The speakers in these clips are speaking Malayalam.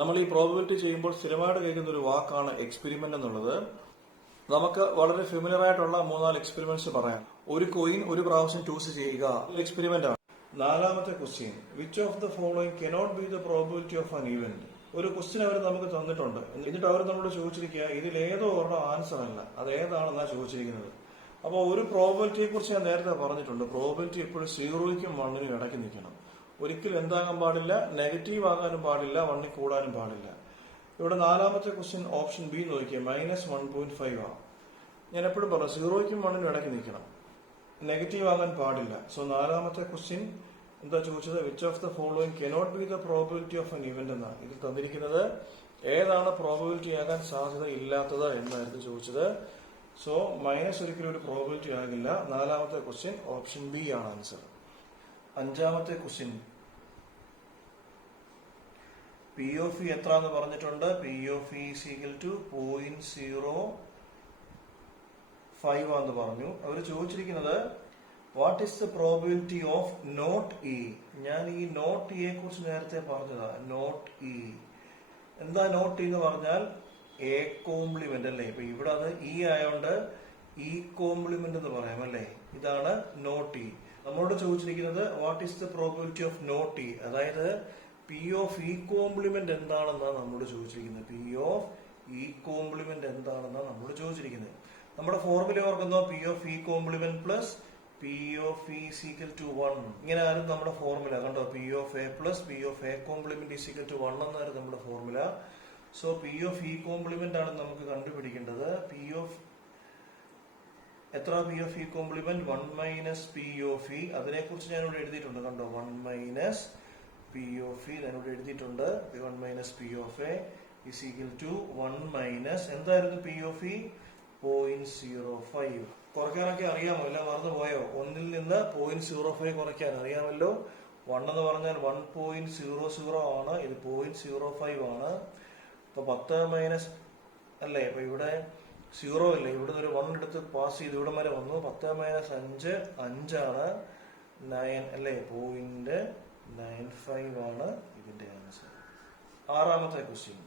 നമ്മൾ ഈ പ്രോബബിലിറ്റി ചെയ്യുമ്പോൾ സ്ഥിരമായിട്ട് കേൾക്കുന്ന ഒരു വാക്കാണ് എക്സ്പെരിമെന്റ് എന്നുള്ളത്. നമുക്ക് വളരെ ഫെമിലിയർ ആയിട്ടുള്ള 3-4 എക്സ്പെരിമെന്റ്സ് പറയാം. ഒരു കോയിൻ ഒരു പ്രാവശ്യം ചൂസ് ചെയ്യുക എക്സ്പെരിമെന്റ് ആണ്. നാലാമത്തെ question, which of the following cannot be the probability of an event. ഒരു ക്വസ്റ്റ്യൻ അവർ നമുക്ക് തന്നിട്ടുണ്ട്, എന്നിട്ട് അവർ നമ്മളോട് ചോദിച്ചിരിക്കുക ഇതിൽ ഏതോ ഒരെണ്ണം ആൻസർ അല്ല, അത് ഏതാണെന്നാ ചോദിച്ചിരിക്കുന്നത്. അപ്പോൾ ഒരു പ്രോബബിലിറ്റിയെ കുറിച്ച് ഞാൻ നേരത്തെ പറഞ്ഞിട്ടുണ്ട്. പ്രോബബിലിറ്റി എപ്പോഴും 0ക്കും 1നും ഇടയ്ക്ക് നിൽക്കണം. ഒരിക്കലും എന്താകാൻ പാടില്ല, നെഗറ്റീവ് ആകാനും പാടില്ല, 1ൽ കൂടാനും പാടില്ല. ഇവിടെ നാലാമത്തെ ക്വസ്റ്റ്യൻ ഓപ്ഷൻ ബി നോക്കിയാൽ -1.5 ആണ്. ഞാൻ എപ്പോഴും പറഞ്ഞു 0ക്കും 1നും ഇടയ്ക്ക് നിൽക്കണം, നെഗറ്റീവ് ആകാൻ പാടില്ല. സോ നാലാമത്തെ ക്വസ്റ്റ്യൻ എന്താ ചോദിച്ചത്, which of the following cannot be the probability of N event എന്നാണ്. ഇതിൽ തന്നിരിക്കുന്നത് ഏതാണ് പ്രോബബിലിറ്റി ആകാൻ സാധ്യത ഇല്ലാത്തത് എന്നായിരുന്നു ചോദിച്ചത്. സോ മൈനസ് ഒരിക്കലും ഒരു പ്രോബബിലിറ്റി ആകില്ല. നാലാമത്തെ ക്വസ്റ്റ്യൻ ഓപ്ഷൻ ബി ആണ് ആൻസർ. അഞ്ചാമത്തെ ക്വസ്റ്റ്യൻ, പി ഓഫ് ഇ എത്ര എന്ന് പറഞ്ഞിട്ടുണ്ട്. P of E equal to 0.05 എന്ന് പറഞ്ഞു. അവർ ചോദിച്ചിരിക്കുന്നത് what is the probability of not E. ഞാൻ ഈ നോട്ട് ഇയെ കുറിച്ച് നേരത്തെ പറഞ്ഞതാ. നോട്ട് ഇ എന്താ? നോട്ട് ഇ എന്ന് പറഞ്ഞാൽ എ കോംപ്ലിമെന്റ് അല്ലേ. ഇപ്പൊ ഇവിടെ അത് ഇ ആയോണ്ട് ഇ കോംപ്ലിമെന്റ് എന്ന് പറയാം അല്ലേ. ഇതാണ് നോട്ട് ഇ. നമ്മളോട് ചോദിച്ചിരിക്കുന്നത് what is the probability of not E, അതായത് പി ഓഫ് ഇ കോംപ്ലിമെന്റ് എന്താണെന്നാണ് നമ്മളോട് ചോദിച്ചിരിക്കുന്നത്. പി ഓഫ് ഇ കോംപ്ലിമെന്റ് എന്താണെന്നാണ് നമ്മളോട് ചോദിച്ചിരിക്കുന്നത്. നമ്മുടെ ഫോർമുല ഓർക്കുന്നോ? P of E complement plus P of E equal to 1. ഇങ്ങനെ ആയിരുന്നു നമ്മുടെ ഫോർമുല. കണ്ടോ? P of A plus P of A complement equal to 1 എന്നായിരുന്നു നമ്മുടെ formula. So P of E complement ആണ് നമുക്ക് കണ്ടുപിടിക്കേണ്ടത്. പി ഓഫ് എത്ര? P of E complement 1 minus P of E. അതിനെ കുറിച്ച് ഞാനിവിടെ എഴുതിയിട്ടുണ്ട്. കണ്ടോ? 1 മൈനസ് പി ഓഫ് ഇ ഞാനിവിടെ എഴുതിയിട്ടുണ്ട്. 1 minus P of A is equal to 1 minus എന്തായിരുന്നു പി ഓഫ് ഇ? 0.05. കുറയ്ക്കാനൊക്കെ അറിയാമോ? എല്ലാം മറന്നു പോയോ? 1ൽ നിന്ന് 0.05 കുറയ്ക്കാൻ അറിയാമല്ലോ. 1 എന്ന് പറഞ്ഞാൽ 1.00 ആണ്, ഇത് 0.05 ആണ്. ഇപ്പൊ 10 മൈനസ് അല്ലേ. ഇപ്പൊ ഇവിടെ 0 അല്ലേ, ഇവിടെ ഒരു 1 എടുത്ത് പാസ് ചെയ്ത് ഇവിടെ വരെ വന്നു. 10 മൈനസ് 5 5 ആണ്. 9 അല്ലേ, 0.95 ആണ് ഇതിന്റെ ആൻസർ. ആറാമത്തെ ക്വസ്റ്റ്യൻ,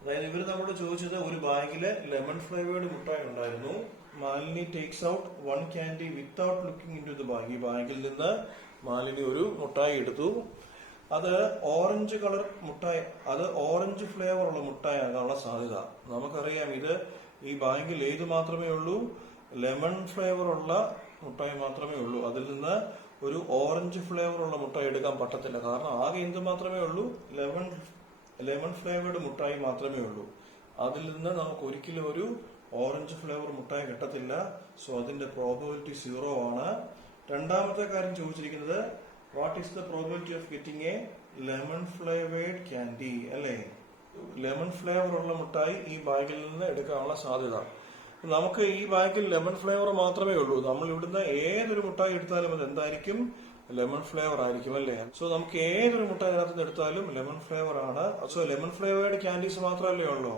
അതായത് ഇവർ നമ്മളോട് ചോദിച്ചത് ഒരു ബാഗില് ലെമൺ ഫ്ലേവേർഡ് മുട്ടായി ഉണ്ടായിരുന്നു. Malini takes out 1 candy without looking into the bag. ഈ ബാഗിൽ നിന്ന് മാലിനി ഒരു മുട്ടായി എടുത്തു. അത് ഓറഞ്ച് കളർ മുട്ടായി, അത് ഓറഞ്ച് ഫ്ലേവർ ഉള്ള മുട്ടായി ആകാനുള്ള സാധ്യത. നമുക്കറിയാം ഇത് ഈ ബാഗിൽ ഏത് മാത്രമേ ഉള്ളൂ? ലെമൺ ഫ്ലേവർ ഉള്ള മുട്ടായി മാത്രമേ ഉള്ളൂ. അതിൽ നിന്ന് ഒരു ഓറഞ്ച് ഫ്ലേവർ ഉള്ള മുട്ടായി എടുക്കാൻ പറ്റത്തില്ല. കാരണം ആകെ എന്ത് മാത്രമേ ഉള്ളൂ? ലെമൺ ഫ്ലേവേർഡ് മുട്ടായി മാത്രമേ ഉള്ളൂ. അതിൽ നിന്ന് നമുക്ക് ഒരിക്കലും ഒരു ഓറഞ്ച് ഫ്ലേവർ മുട്ടായി കിട്ടത്തില്ല. സോ അതിന്റെ പ്രോബബിലിറ്റി 0 ആണ്. രണ്ടാമത്തെ കാര്യം ചോദിച്ചിരിക്കുന്നത് what is the probability of getting A lemon flavoured candy അല്ലേ. ലെമൺ ഫ്ലേവർ ഉള്ള മുട്ടായി ഈ ബാഗിൽ നിന്ന് എടുക്കാനുള്ള സാധ്യത. നമുക്ക് ഈ ബാഗിൽ ലെമൺ ഫ്ലേവർ മാത്രമേ ഉള്ളൂ. നമ്മൾ ഇവിടുന്ന് ഏതൊരു മുട്ടായി എടുത്താലും അത് എന്തായിരിക്കും? ലെമൺ ഫ്ലേവർ ആയിരിക്കും അല്ലേ. സോ നമുക്ക് ഏതൊരു മുട്ടായി അതിനകത്ത് നിന്ന് എടുത്താലും ലെമൺ ഫ്ലേവർ ആണ്. സോ ലെമൺ ഫ്ലേവേർഡ് ക്യാൻഡീസ് മാത്രമല്ലേ ഉള്ളൂ.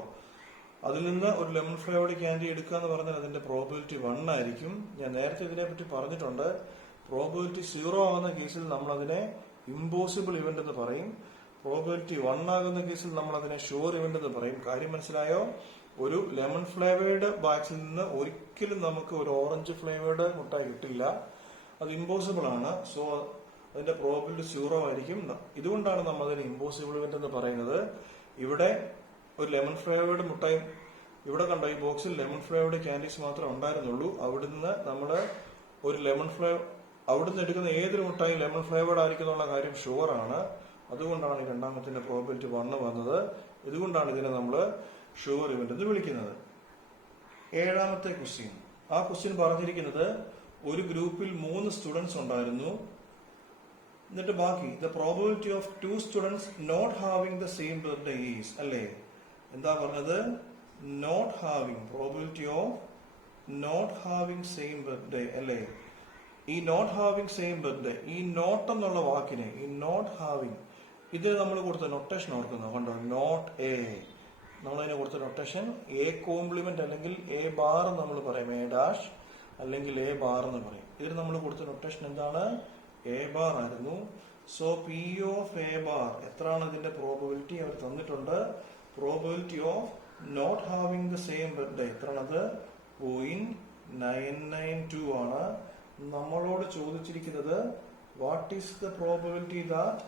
അതിൽ നിന്ന് ഒരു ലെമൺ ഫ്ലേവേർഡ് ക്യാൻഡി എടുക്കുക എന്ന് പറഞ്ഞാൽ അതിന്റെ പ്രോബബിലിറ്റി 1 ആയിരിക്കും. ഞാൻ നേരത്തെ ഇതിനെപ്പറ്റി പറഞ്ഞിട്ടുണ്ട്. പ്രോബബിലിറ്റി 0 ആകുന്ന കേസിൽ നമ്മൾ അതിനെ ഇമ്പോസിബിൾ ഇവന്റ് എന്ന് പറയും. പ്രോബബിലിറ്റി 1 ആകുന്ന കേസിൽ നമ്മൾ അതിനെ ഷുവർ ഇവന്റ് എന്ന് പറയും. കാര്യം മനസ്സിലായോ? ഒരു ലെമൺ ഫ്ലേവേർഡ് ബാഗ്സിൽ നിന്ന് ഒരിക്കലും നമുക്ക് ഒരു ഓറഞ്ച് ഫ്ലേവേർഡ് മുട്ടായി കിട്ടില്ല. അത് ഇമ്പോസിബിൾ ആണ്. സോ അതിന്റെ പ്രോബബിലിറ്റി 0 ആയിരിക്കും. ഇതുകൊണ്ടാണ് നമ്മൾ അതിന് ഇമ്പോസിബിൾ ഇവന്റ് എന്ന് പറയുന്നത്. ഇവിടെ ഒരു ലെമൺ ഫ്ലേവേർഡ് മുട്ടായി ഇവിടെ കണ്ടോ, ഈ ബോക്സിൽ ലെമൺ ഫ്ലേവേർഡ് ക്യാൻഡീസ് മാത്രമേ ഉണ്ടായിരുന്നുള്ളൂ. അവിടുന്ന് നമ്മള് ഒരു അവിടുന്ന് എടുക്കുന്ന ഏതൊരു മുട്ടായി ലെമൺ ഫ്ലേവേർഡ് ആയിരിക്കുന്നുള്ള കാര്യം ഷുവർ ആണ്. അതുകൊണ്ടാണ് ഈ രണ്ടാമത്തിന്റെ പ്രോബബിലിറ്റി 1 വന്നത്. ഇതുകൊണ്ടാണ് ഇതിനെ നമ്മൾ ഷുവർ ഇവന്റ് എന്ന് വിളിക്കുന്നത്. ഏഴാമത്തെ ക്വസ്റ്റ്യൻ, ആ ക്വസ്റ്റ്യൻ പറഞ്ഞിരിക്കുന്നത് ഒരു ഗ്രൂപ്പിൽ 3 സ്റ്റുഡൻസ് ഉണ്ടായിരുന്നു. എന്നിട്ട് ബാക്കി the probability of 2 students not having the same birthday is അല്ലേ. എന്താ പറഞ്ഞത്? Not having, probability of not having same birthday അല്ലേ. ഈ നോട്ട് ഹാവിംഗ് സെയിം ബർത്ത്ഡേ, ഈ നോട്ട് എന്നുള്ള വാക്കിനെ, ഈ നോട്ട് ഹാവിംഗ്, ഇത് നമ്മൾ കൊടുത്ത നൊട്ടേഷൻ ഓർക്കുന്നു. കണ്ടോ? നോട്ട് എ, നമ്മളതിനെ കൊടുത്ത നൊട്ടേഷൻ എ കോംപ്ലിമെന്റ് അല്ലെങ്കിൽ എ ബാർ നമ്മൾ പറയും. എ ഡാഷ് അല്ലെങ്കിൽ എ ബാർ എന്ന് പറയും. ഇതിന് നമ്മൾ കൊടുത്ത നൊട്ടേഷൻ എന്താണ്? എ ബാർ ആയിരുന്നു. So P of A bar എത്രയാണ് ഇതിന്റെ പ്രോബബിലിറ്റി അവർ തന്നിട്ടുണ്ട്. Probability of not having the same birthday എത്രയാണത് 0.992 ആണ്. നമ്മളോട് ചോദിച്ചിരിക്കുന്നത് what is the probability that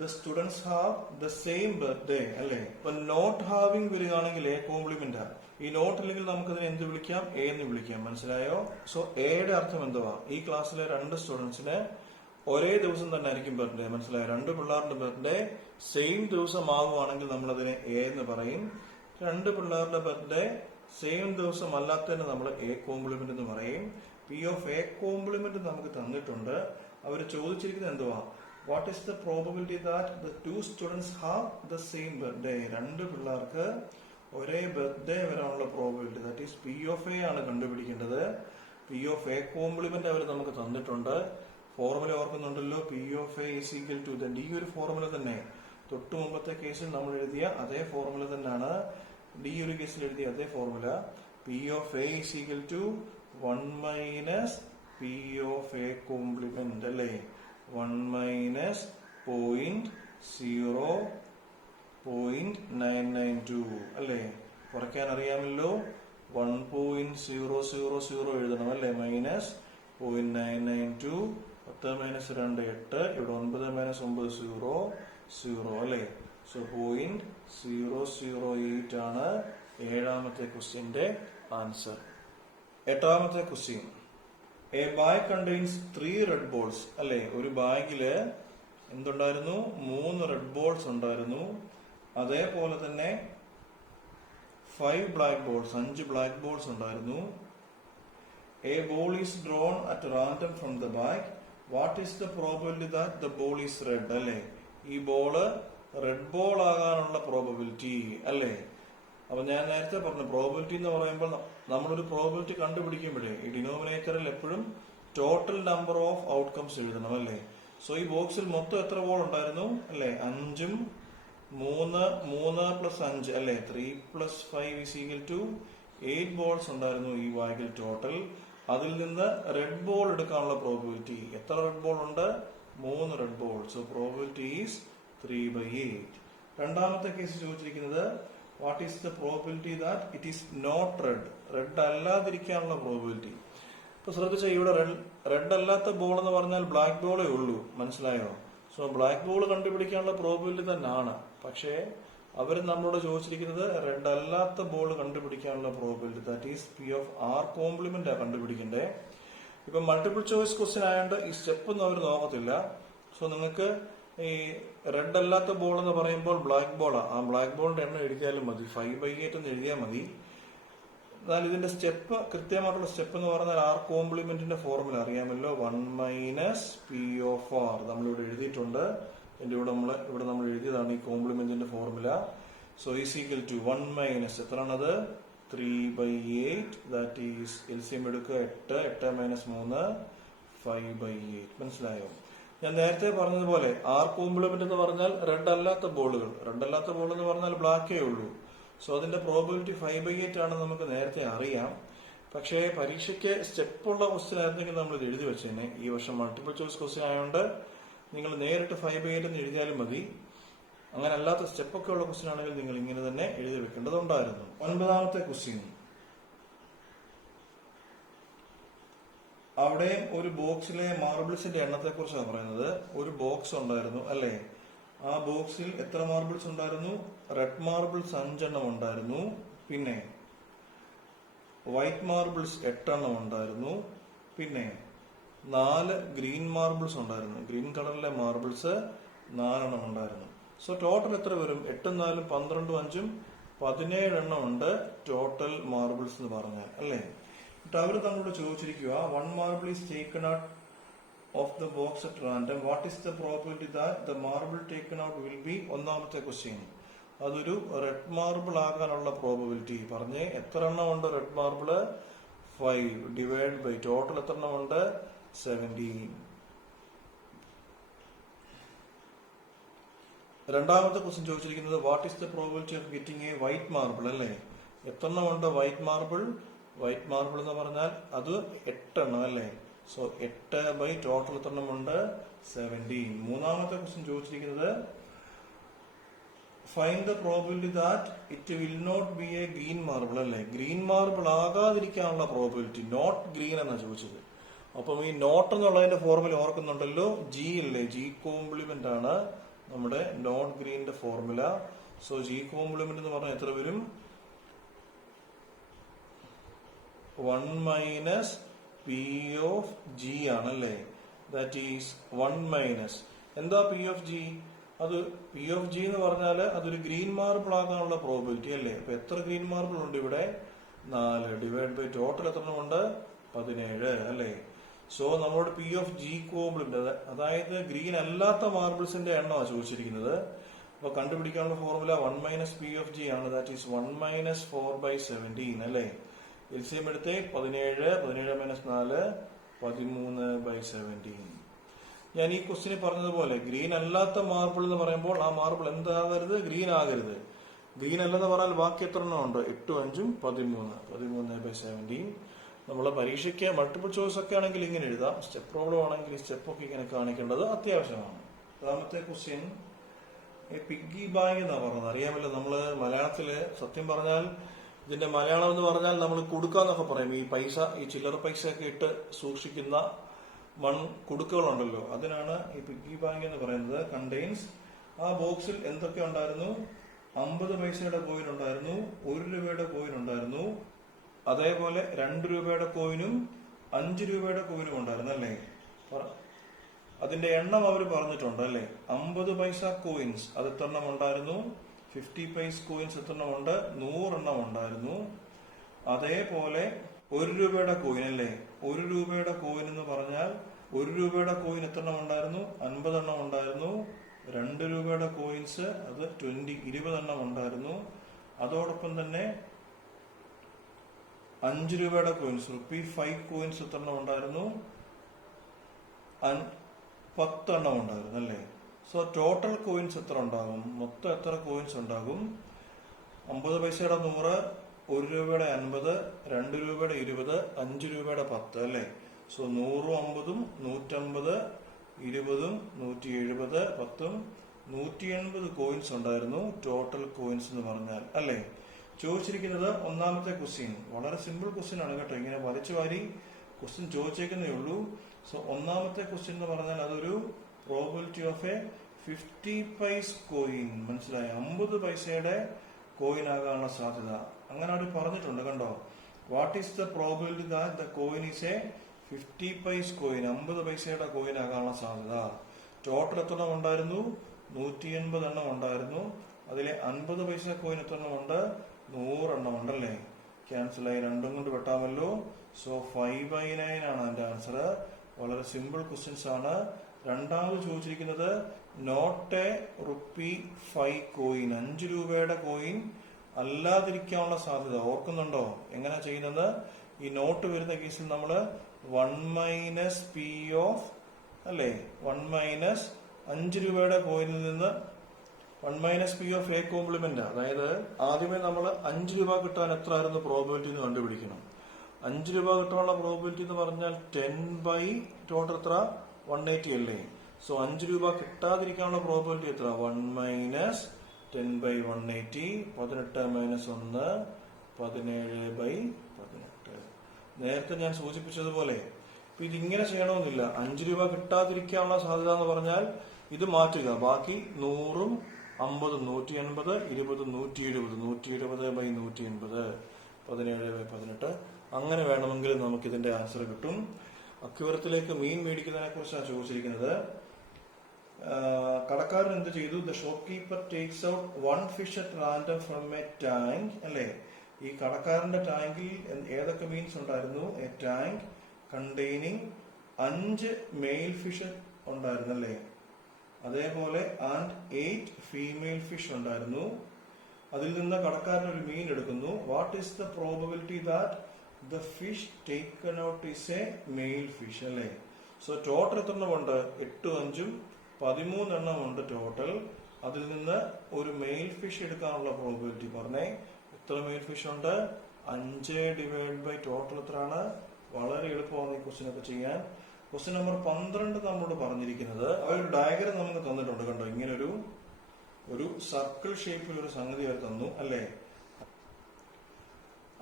the students have the same birthday അല്ലെ. ഇപ്പൊ നോട്ട് ഹാവിംഗ് വരികയാണെങ്കിൽ എ കോംപ്ലിമെന്റ്. ഈ നോട്ട് ഇല്ലെങ്കിൽ നമുക്കതിനെ എന്ത് വിളിക്കാം, എ എന്ന് വിളിക്കാം. മനസ്സിലായോ? സോ എയുടെ അർത്ഥം എന്തുവാ, ഈ ക്ലാസ്സിലെ 2 സ്റ്റുഡൻസിന് ഒരേ ദിവസം തന്നെ ആയിരിക്കും ബർത്ത്ഡേ. മനസ്സിലായോ? 2 പിള്ളേരുടെ ബർത്ത്ഡേ സെയിം ദിവസം ആവുകയാണെങ്കിൽ നമ്മൾ അതിനെ എ എന്ന് പറയും. 2 പിള്ളേരുടെ ബർത്ത്ഡേ സെയിം ദിവസം അല്ലാത്തതിന് നമ്മൾ എ കോംപ്ലിമെന്റ് എന്ന് പറയും. പി ഓഫ് എ കോംപ്ലിമെന്റ് നമുക്ക് തന്നിട്ടുണ്ട്. അവർ ചോദിച്ചിരിക്കുന്നത് എന്തുവാ, what is the probability that the 2 students have the same birthday. 2 പിള്ളേർക്ക് ഒരേ ബർത്ത്ഡേ വരാനുള്ള probability that is P of A ആണ് കണ്ടുപിടിക്കേണ്ടത്. പി ഓഫ് എ കോംപ്ലിമെന്റ് അവർ നമുക്ക് തന്നിട്ടുണ്ട്. ഫോർമുല ഓർക്കുന്നുണ്ടല്ലോ, P of A is equal to ഈ ഒരു ഫോർമുല തന്നെ തൊട്ട് മുമ്പത്തെ കേസിൽ നമ്മൾ എഴുതിയ അതേ ഫോർമുല തന്നെയാണ് ഈ ഒരു കേസിൽ എഴുതിയ അതേ formula. P of A is equal to 1 minus P of A complement അല്ലേ. 1 മൈനസ് 0.992 അല്ലേ. കുറയ്ക്കാൻ അറിയാമല്ലോ. 1.000 എഴുതണം അല്ലേ. മൈനസ് 0.992 10 മൈനസ് 2 8 ഇവിടെ 9 മൈനസ് 9 0 0 അല്ലേ. സോ 0.008 ആണ് 7ാമത്തെ ക്വസ്റ്റ്യന്റെ ആൻസർ. 8ാമത്തെ question, a bag contains 3 red balls അല്ലെ. ഒരു ബാഗില് എന്തുണ്ടായിരുന്നു, 3 റെഡ് ബോൾസ് ഉണ്ടായിരുന്നു. അതേപോലെ തന്നെ 5 ബ്ലാക്ക് ബോൾസ് 5 ബ്ലാക്ക് ബോൾസ് ഉണ്ടായിരുന്നു. A ball is drawn at random from the bag. What is the probability that the ball is red അല്ലെ. ഈ ബോള് റെഡ് ബോൾ ആകാനുള്ള പ്രോബബിലിറ്റി അല്ലെ. അപ്പൊ ഞാൻ നേരത്തെ പറഞ്ഞു, പ്രോബബിലിറ്റി എന്ന് പറയുമ്പോൾ നമ്മളൊരു പ്രോബബിലിറ്റി കണ്ടുപിടിക്കുമ്പോഴേ ഈ ഡിനോമിനേറ്ററിൽ എപ്പോഴും ടോട്ടൽ നമ്പർ ഓഫ് ഔട്ട്കംസ് എഴുതണം അല്ലേ. സോ ഈ ബോക്സിൽ മൊത്തം എത്ര ബോൾ ഉണ്ടായിരുന്നു അല്ലെ, 5ഉം 3 പ്ലസ് 5 അല്ലെ, 3 plus 5 is equal to 8 balls ഉണ്ടായിരുന്നു ഈ ബാഗിൽ ടോട്ടൽ. അതിൽ നിന്ന് റെഡ് ബോൾ എടുക്കാനുള്ള പ്രോബബിലിറ്റി എത്ര റെഡ് ബോൾ ഉണ്ട്, 3 red ball. So probability is 3/8. 2ാമത്തെ കേസ് ചോദിച്ചിരിക്കുന്നത് what is the probability that it is not red. Red അല്ലാതിരിക്കാനുള്ള പ്രോബബിലിറ്റി. ഇപ്പൊ ശ്രദ്ധിച്ച, ഇവിടെ റെഡ് അല്ലാത്ത ബോൾ എന്ന് പറഞ്ഞാൽ ബ്ലാക്ക് ബോളേ ഉള്ളൂ. മനസ്സിലായോ? സോ ബ്ലാക്ക് ബോൾ കണ്ടുപിടിക്കാനുള്ള പ്രോബബിലിറ്റി തന്നെയാണ്. പക്ഷേ അവർ നമ്മളോട് ചോദിച്ചിരിക്കുന്നത് റെഡ് അല്ലാത്ത ബോൾ കണ്ടുപിടിക്കാനുള്ള probability that is P of R complement ആ കണ്ടുപിടിക്കണ്ടേ. ഇപ്പൊ മൾട്ടിപ്പിൾ ചോയ്സ് ക്വസ്റ്റ്യൻ ആയതുകൊണ്ട് ഈ സ്റ്റെപ്പ് ഒന്നും അവർ നോക്കത്തില്ല. സോ നിങ്ങൾക്ക് ഈ റെഡ് അല്ലാത്ത ബോൾ എന്ന് പറയുമ്പോൾ ബ്ലാക്ക് ബോളാണ്. ആ ബ്ലാക്ക് ബോളിന്റെ എണ്ണം എഴുതിയാലും മതി, 5/8 എന്ന് എഴുതിയാൽ മതി. എന്നാൽ ഇതിന്റെ സ്റ്റെപ്പ്, കൃത്യമായിട്ടുള്ള സ്റ്റെപ്പ് എന്ന് പറഞ്ഞാൽ ആർ കോംപ്ലിമെന്റിന്റെ ഫോർമുല അറിയാമല്ലോ. 1 മൈനസ് പി ഓഫ് ആർ നമ്മളിവിടെ എഴുതിയിട്ടുണ്ട്. ഇവിടെ നമ്മൾ എഴുതിയതാണ് ഈ കോംപ്ലിമെന്റിന്റെ formula. So is equal to 1 minus എത്രയാണത്, 3/8 ദാറ്റ് ഈസ് എൽസിഎം എടുക്കുക 8 8 മൈനസ് 3 5/8. മനസ്സിലായോ? ഞാൻ നേരത്തെ പറഞ്ഞതുപോലെ ആർ കോംപ്ലിമെന്റ് എന്ന് പറഞ്ഞാൽ റെഡ് അല്ലാത്ത ബോളുകൾ. റെഡ് അല്ലാത്ത ബോൾ എന്ന് പറഞ്ഞാൽ ബ്ലാക്കേ ഉള്ളൂ. സോ അതിന്റെ പ്രോബബിലിറ്റി 5/8 ആണ് നമുക്ക് നേരത്തെ അറിയാം. പക്ഷേ പരീക്ഷയ്ക്ക് സ്റ്റെപ്പുള്ള ക്വസ്റ്റ്യൻ ആയിരുന്നെങ്കിൽ നമ്മൾ ഇത് എഴുതി വെച്ചേനെ. ഈ വർഷം മൾട്ടിപ്പിൾ ചോയ്സ് ക്വസ്റ്റ്യൻ ആയതുകൊണ്ട് നിങ്ങൾ നേരിട്ട് 5/8 എന്ന് എഴുതിയാലും മതി. അങ്ങനെ അല്ലാത്ത സ്റ്റെപ്പൊക്കെ ഉള്ള ക്വസ്റ്റ്യൻ ആണെങ്കിൽ നിങ്ങൾ ഇങ്ങനെ തന്നെ എഴുതി വെക്കേണ്ടതുണ്ടായിരുന്നു. 9ാമത്തെ ക്വസ്റ്റ്യൻ, അവിടെ ഒരു ബോക്സിലെ മാർബിൾസിന്റെ എണ്ണത്തെ കുറിച്ചാണ് പറയുന്നത്. ഒരു ബോക്സ് ഉണ്ടായിരുന്നു അല്ലെ. ആ ബോക്സിൽ എത്ര മാർബിൾസ് ഉണ്ടായിരുന്നു, റെഡ് മാർബിൾസ് 5 എണ്ണം ഉണ്ടായിരുന്നു. പിന്നെ വൈറ്റ് മാർബിൾസ് 8 എണ്ണം ഉണ്ടായിരുന്നു. പിന്നെ 4 ഗ്രീൻ മാർബിൾസ് ഉണ്ടായിരുന്നു. ഗ്രീൻ കളറിലെ മാർബിൾസ് 4 എണ്ണം ഉണ്ടായിരുന്നു. സോ ടോട്ടൽ എത്ര വരും, 8 4 12 5 17 എണ്ണം ഉണ്ട് ടോട്ടൽ മാർബിൾസ് എന്ന് പറഞ്ഞാൽ അല്ലേ. എന്നിട്ട് അവർ നമ്മളോട് ചോദിച്ചിരിക്കുക 1 marble is taken out of the box at random. What is the probability that the marble taken out will be. 1ാമത്തെ ക്വസ്റ്റ്യൻ, അതൊരു റെഡ് മാർബിൾ ആകാനുള്ള പ്രോബബിലിറ്റി പറഞ്ഞ്. എത്ര എണ്ണം ഉണ്ട് red marble, 5 divide by total എത്ര എണ്ണം ഉണ്ട്, 17. 2ാമത്തെ ക്വസ്റ്റ്യൻ ചോദിച്ചിരിക്കുന്നത് what is the probability of getting a white marble അല്ലേ. എത്ര എണ്ണം ഉണ്ട് വൈറ്റ് മാർബിൾ. വൈറ്റ് മാർബിൾ എന്ന് പറഞ്ഞാൽ അത് 8 എണ്ണം അല്ലേ. സോ 8 ബൈ ടോട്ടൽ എത്ര എണ്ണം ഉണ്ട്, 17. മൂന്നാമത്തെ ക്വസ്റ്റ്യൻ ചോദിച്ചിരിക്കുന്നത് find the probability that it will not be a green marble അല്ലേ. ഗ്രീൻ മാർബിൾ ആകാതിരിക്കാനുള്ള പ്രോബിലിറ്റി, നോട്ട് ഗ്രീൻ എന്നാ ചോദിച്ചത്. അപ്പം ഈ നോട്ട് എന്നുള്ളതിന്റെ ഫോർമുല ഓർക്കുന്നുണ്ടല്ലോ, ജി അല്ലേ, ജി കോംപ്ലിമെന്റ് ആണ് നമ്മുടെ നോട്ട് ഗ്രീനിന്റെ ഫോർമുല. സോ ജി കോംപ്ലിമെന്റ് എന്ന് പറഞ്ഞാൽ എത്ര വരും? 1 മൈനസ് പി ഓഫ് ജി ആണല്ലേ. ദാറ്റ് ഈസ് 1 മൈനസ് എന്താ പി ഓഫ് ജി? അത് പി ഓഫ് ജി എന്ന് പറഞ്ഞാല് അതൊരു ഗ്രീൻ മാർബിൾ ആകാനുള്ള പ്രോബിലിറ്റി അല്ലേ. അപ്പൊ എത്ര ഗ്രീൻ മാർബിൾ ഉണ്ട് ഇവിടെ? 4 ഡിവൈഡ് ബൈ ടോട്ടൽ എത്ര ഉണ്ട്? 17 അല്ലേ. സോ നമ്മളോട് പി ഓഫ് ജി കോംപ്ലിമെന്റ്, അതായത് ഗ്രീൻ അല്ലാത്ത മാർബിൾസിന്റെ എണ്ണമാണ് ചോദിച്ചിരിക്കുന്നത്. അപ്പൊ കണ്ടുപിടിക്കാനുള്ള formula 1 minus P of G ആണ്. ദാറ്റ് ഈസ് 1 മൈനസ് 4/17 അല്ലേ. എൽസിഎം എടുത്തേ 17 മൈനസ് 4 13/17. ഞാൻ ഈ ക്വസ്റ്റിന് പറഞ്ഞതുപോലെ ഗ്രീൻ അല്ലാത്ത മാർബിൾ എന്ന് പറയുമ്പോൾ ആ മാർബിൾ എന്താകരുത്? ഗ്രീൻ ആകരുത്. ഗ്രീൻ അല്ലെന്ന് പറഞ്ഞാൽ ബാക്കി എത്ര എണ്ണം ഉണ്ട്? 8 5 13 13/17. നമ്മളെ പരീക്ഷയ്ക്ക് മൾട്ടിപ്പിൾ ചോയ്സ് ഒക്കെ ആണെങ്കിൽ ഇങ്ങനെ എഴുതാം. സ്റ്റെപ്പ് പ്രോബ്ലം ആണെങ്കിൽ ഈ സ്റ്റെപ്പ് ഒക്കെ ഇങ്ങനെ കാണിക്കേണ്ടത് അത്യാവശ്യമാണ്. രണ്ടാമത്തെ ക്വസ്റ്റ്യൻ പിഗ്ഗി ബാങ്ക് എന്നാ പറഞ്ഞത്. അറിയാമല്ലോ, നമ്മള് മലയാളത്തില് സത്യം പറഞ്ഞാൽ ഇതിന്റെ മലയാളം എന്ന് പറഞ്ഞാൽ നമ്മൾ കൊടുക്കാന്നൊക്കെ പറയും. ഈ പൈസ, ഈ ചില്ലറ പൈസ ഒക്കെ ഇട്ട് സൂക്ഷിക്കുന്ന കുടുക്കുകളുണ്ടല്ലോ, അതിനാണ് ഈ പിഗ്ഗി ബാങ്ക് എന്ന് പറയുന്നത്. കണ്ടെയ്ൻസ്, ആ ബോക്സിൽ എന്തൊക്കെ ഉണ്ടായിരുന്നു? 50 പൈസയുടെ കോയിൻ ഉണ്ടായിരുന്നു, 1 രൂപയുടെ കോയിൻ ഉണ്ടായിരുന്നു, അതേപോലെ 2 രൂപയുടെ കോയിനും 5 രൂപയുടെ കോയിനും ഉണ്ടായിരുന്നു അല്ലേ. അതിന്റെ എണ്ണം അവർ പറഞ്ഞിട്ടുണ്ട് അല്ലേ. 50 പൈസ കോയിൻസ് അത് എത്ര എണ്ണം ഉണ്ടായിരുന്നു? 50 പൈസ കോയിൻസ് എത്ര എണ്ണം ഉണ്ട്? 100 എണ്ണം ഉണ്ടായിരുന്നു. അതേപോലെ 1 രൂപയുടെ കോയിൻ അല്ലേ. 1 രൂപയുടെ കോയിൻ എന്ന് പറഞ്ഞാൽ 1 രൂപയുടെ കോയിൻ എത്ര എണ്ണം ഉണ്ടായിരുന്നു? 50 എണ്ണം ഉണ്ടായിരുന്നു. 2 രൂപയുടെ കോയിൻസ് അത് 20 എണ്ണം ഉണ്ടായിരുന്നു. അതോടൊപ്പം തന്നെ 5 രൂപയുടെ കോയിൻസ്, ₹5 കോയിൻസ് എത്ര എണ്ണം ഉണ്ടായിരുന്നു? 10 എണ്ണം ഉണ്ടായിരുന്നു അല്ലേ. സോ ടോട്ടൽ കോയിൻസ് എത്ര ഉണ്ടാകും? മൊത്തം എത്ര കോയിൻസ് ഉണ്ടാകും? 50 പൈസയുടെ 100, 1 രൂപയുടെ 50, 2 രൂപയുടെ 20, 5 രൂപയുടെ 10 അല്ലേ. സോ 100 50 150 20 170 10 180 കോയിൻസ് ഉണ്ടായിരുന്നു ടോട്ടൽ കോയിൻസ് എന്ന് പറഞ്ഞാൽ അല്ലേ. ചോദിച്ചിരിക്കുന്നത് ഒന്നാമത്തെ ക്വസ്റ്റ്യൻ വളരെ സിമ്പിൾ ക്വസ്റ്റ്യൻ ആണ് കേട്ടോ. ഇങ്ങനെ വലിച്ചു വാരി ക്വസ്റ്റ്യൻ ചോദിച്ചേക്കുന്നേ ഉള്ളൂ. സോ ഒന്നാമത്തെ ക്വസ്റ്റ്യൻ എന്ന് പറഞ്ഞാൽ അതൊരു പ്രോബിലിറ്റി ഓഫ് എ 50 പൈസ കോയിൻ. മനസ്സിലായി? 50 പൈസയുടെ കോയിൻ ആകാനുള്ള സാധ്യത അങ്ങനെ അവർ പറഞ്ഞിട്ടുണ്ട് കണ്ടോ. What is the probability that the coin is A 50 പൈസ കോയിൻ? 50 പൈസയുടെ കോയിൻ ആകാനുള്ള സാധ്യത. ടോട്ടൽ എത്ര എണ്ണം ഉണ്ടായിരുന്നു? 180 എണ്ണം ഉണ്ടായിരുന്നു. അതിലെ 50 പൈസ കോയിൻ എത്ര എണ്ണം ഉണ്ട്? 100 എണ്ണം ഉണ്ടല്ലേ. ക്യാൻസൽ ആയി, 2 കൊണ്ട് വെട്ടാമല്ലോ. സോ 5/9 ആണ് അതിന്റെ ആൻസർ. വളരെ സിമ്പിൾ ക്വസ്റ്റ്യൻസ് ആണ്. രണ്ടാമത് ചോദിച്ചിരിക്കുന്നത് നോട്ട് എ ₹5 കോയിൻ, 5 രൂപയുടെ കോയിൻ അല്ലാതിരിക്കാനുള്ള സാധ്യത. ഓർക്കുന്നുണ്ടോ എങ്ങനെ ചെയ്യുന്നത്? ഈ നോട്ട് വരുന്ന കേസിൽ നമ്മൾ 1 മൈനസ് പി ഓഫ് അല്ലേ, 1 മൈനസ് 5 രൂപയുടെ കോയിനിൽ നിന്ന് 1 minus P of A complement. അതായത് ആദ്യമേ നമ്മൾ 5 രൂപ കിട്ടാൻ എത്ര ആയിരുന്നു പ്രോബിലിറ്റി എന്ന് കണ്ടുപിടിക്കണം. 5 രൂപ കിട്ടാനുള്ള പ്രോബിലിറ്റി എന്ന് പറഞ്ഞാൽ 10 ബൈ ടോട്ടൽ എത്ര? 180 അല്ലേ. സോ 5 രൂപ കിട്ടാതിരിക്കാനുള്ള പ്രോബിലിറ്റി എത്ര? 1 മൈനസ് 10 ബൈ 180, 18 മൈനസ് 1 17/18. നേരത്തെ ഞാൻ സൂചിപ്പിച്ചതുപോലെ ഇപ്പൊ ഇതിങ്ങനെ ചെയ്യണമെന്നില്ല. 5 രൂപ കിട്ടാതിരിക്കാനുള്ള സാധ്യത എന്ന് പറഞ്ഞാൽ ഇത് മാറ്റുക. ബാക്കി 100ഉം 50 180 20 170 120/180 17/18. അങ്ങനെ വേണമെങ്കിൽ നമുക്ക് ഇതിന്റെ ആൻസർ കിട്ടും. അക്യൂറത്തിലേക്ക് മീൻ മേടിക്കുന്നതിനെ കുറിച്ചാണ് ചോദിച്ചിരിക്കുന്നത്. കടക്കാരൻ എന്ത് ചെയ്തു? The shop keeper takes out 1 fish at random from A tank അല്ലേ. ഈ കടക്കാരന്റെ ടാങ്കിൽ ഏതൊക്കെ മീൻസ് ഉണ്ടായിരുന്നു? A tank containing 5 male fish ഉണ്ടായിരുന്നു അല്ലേ. അതേപോലെ ആൻഡ് 8 ഫീമെയിൽ ഫിഷ് ഉണ്ടായിരുന്നു. അതിൽ നിന്ന് കടക്കാരൻ ഒരു മീൻ എടുക്കുന്നു. What is the probability that the fish taken out is A male fish അല്ലേ. സോ ടോട്ടൽ എത്ര എണ്ണമുണ്ട്? 8 5 13 എണ്ണമുണ്ട് ടോട്ടൽ. അതിൽ നിന്ന് ഒരു മെയിൽ ഫിഷ് എടുക്കാനുള്ള പ്രോബിലിറ്റി പറഞ്ഞേ. എത്ര മെയിൽ ഫിഷ് ഉണ്ട്? 5 ഡിവൈഡ് ബൈ ടോട്ടൽ എത്രയാണ്? വളരെ എളുപ്പമാണ് ഈ ക്വസ്റ്റ്യൻ ഒക്കെ ചെയ്യാൻ. ക്വസ്റ്റ്യൻ നമ്പർ 12 നമ്മളോട് പറഞ്ഞിരിക്കുന്നത് ഒരു ഡയഗ്രം നമുക്ക് തന്നിട്ടുണ്ട്. കണ്ടോ, ഇങ്ങനെ ഒരു സർക്കിൾ ഷേപ്പിൽ ഒരു സംഗതി അവർ തന്നു അല്ലേ.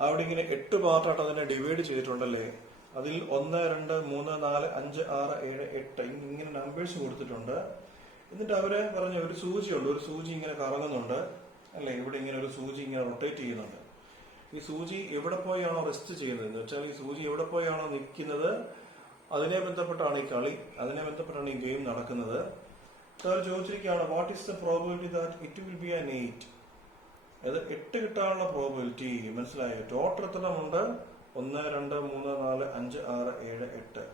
അവിടെ ഇങ്ങനെ 8 പാർട്ടായിട്ട് അതിനെ ഡിവൈഡ് ചെയ്തിട്ടുണ്ടല്ലേ. അതിൽ 1, 2, 3, 4, 5, 6, 7, 8 ഇങ്ങനെ നമ്പേഴ്സ് കൊടുത്തിട്ടുണ്ട്. എന്നിട്ട് അവര് പറഞ്ഞ ഒരു സൂചിയുണ്ട്, ഒരു സൂചി ഇങ്ങനെ കറങ്ങുന്നുണ്ട് അല്ലെ. ഇവിടെ ഇങ്ങനെ ഒരു സൂചി ഇങ്ങനെ റൊട്ടേറ്റ് ചെയ്യുന്നുണ്ട്. ഈ സൂചി എവിടെ പോയാണോ റെസ്റ്റ് ചെയ്യുന്നത് എന്ന് വെച്ചാൽ ഈ സൂചി എവിടെ പോയാണോ നിൽക്കുന്നത് അതിനെ ബന്ധപ്പെട്ടാണ് ഈ കളി, അതിനെ ബന്ധപ്പെട്ടാണ് ഈ ഗെയിം നടക്കുന്നത്. അവർ ചോദിച്ചിരിക്കുകയാണ് what is the probability that it will be an 8. അത് 8 കിട്ടാനുള്ള പ്രോബിലിറ്റി. മനസ്സിലായോ? ടോട്ടൽ എത്രമുണ്ട്? 1, 2, 3, 4, 5, 6, 7, 8.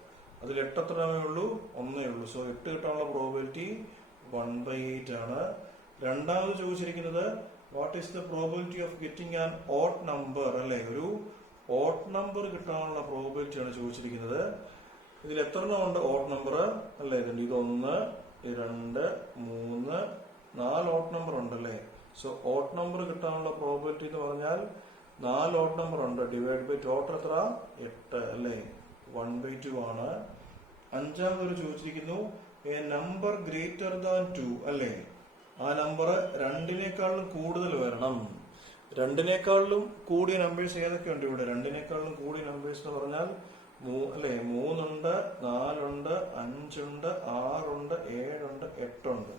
അതിൽ 8 എത്രമേ ഉള്ളൂ? 1 ഉള്ളൂ. സോ 8 കിട്ടാനുള്ള പ്രോബിലിറ്റി 1/8 ആണ്. രണ്ടാമത് ചോദിച്ചിരിക്കുന്നത് what is the probability of getting an odd number അല്ലെ. ഒരു ഓഡ് നമ്പർ കിട്ടാനുള്ള പ്രോബിലിറ്റി ആണ് ചോദിച്ചിരിക്കുന്നത്. ഇതിൽ എത്ര ഉണ്ട് ഓഡ് നമ്പർ അല്ലെ? ഇത് 1, 2, 3, 4 ഓഡ് നമ്പർ ഉണ്ടല്ലേ. സോ ഓഡ് നമ്പർ കിട്ടാനുള്ള പ്രോബിലിറ്റി എന്ന് പറഞ്ഞാൽ 4 ഓഡ് നമ്പർ ഉണ്ട്. ഡിവൈഡ് ബൈ ടോട്ടൽ എത്ര? 8 അല്ലെ. 1/2 ആണ്. അഞ്ചാമതൊരു ചോദിച്ചിരിക്കുന്നു എ നമ്പർ ഗ്രേറ്റർ ദാൻ 2 അല്ലെ. ആ നമ്പർ 2നേക്കാളും കൂടുതൽ വരണം. 2നേക്കാളും കൂടിയ നമ്പേഴ്സ് ഏതൊക്കെയുണ്ട് ഇവിടെ? 2നേക്കാളും കൂടിയ നമ്പേഴ്സ് എന്ന് പറഞ്ഞാൽ അല്ലെ 3 ഉണ്ട്, 4 ഉണ്ട്, 5 ഉണ്ട്, 6 ഉണ്ട്, 7 ഉണ്ട്, 8 ഉണ്ട്.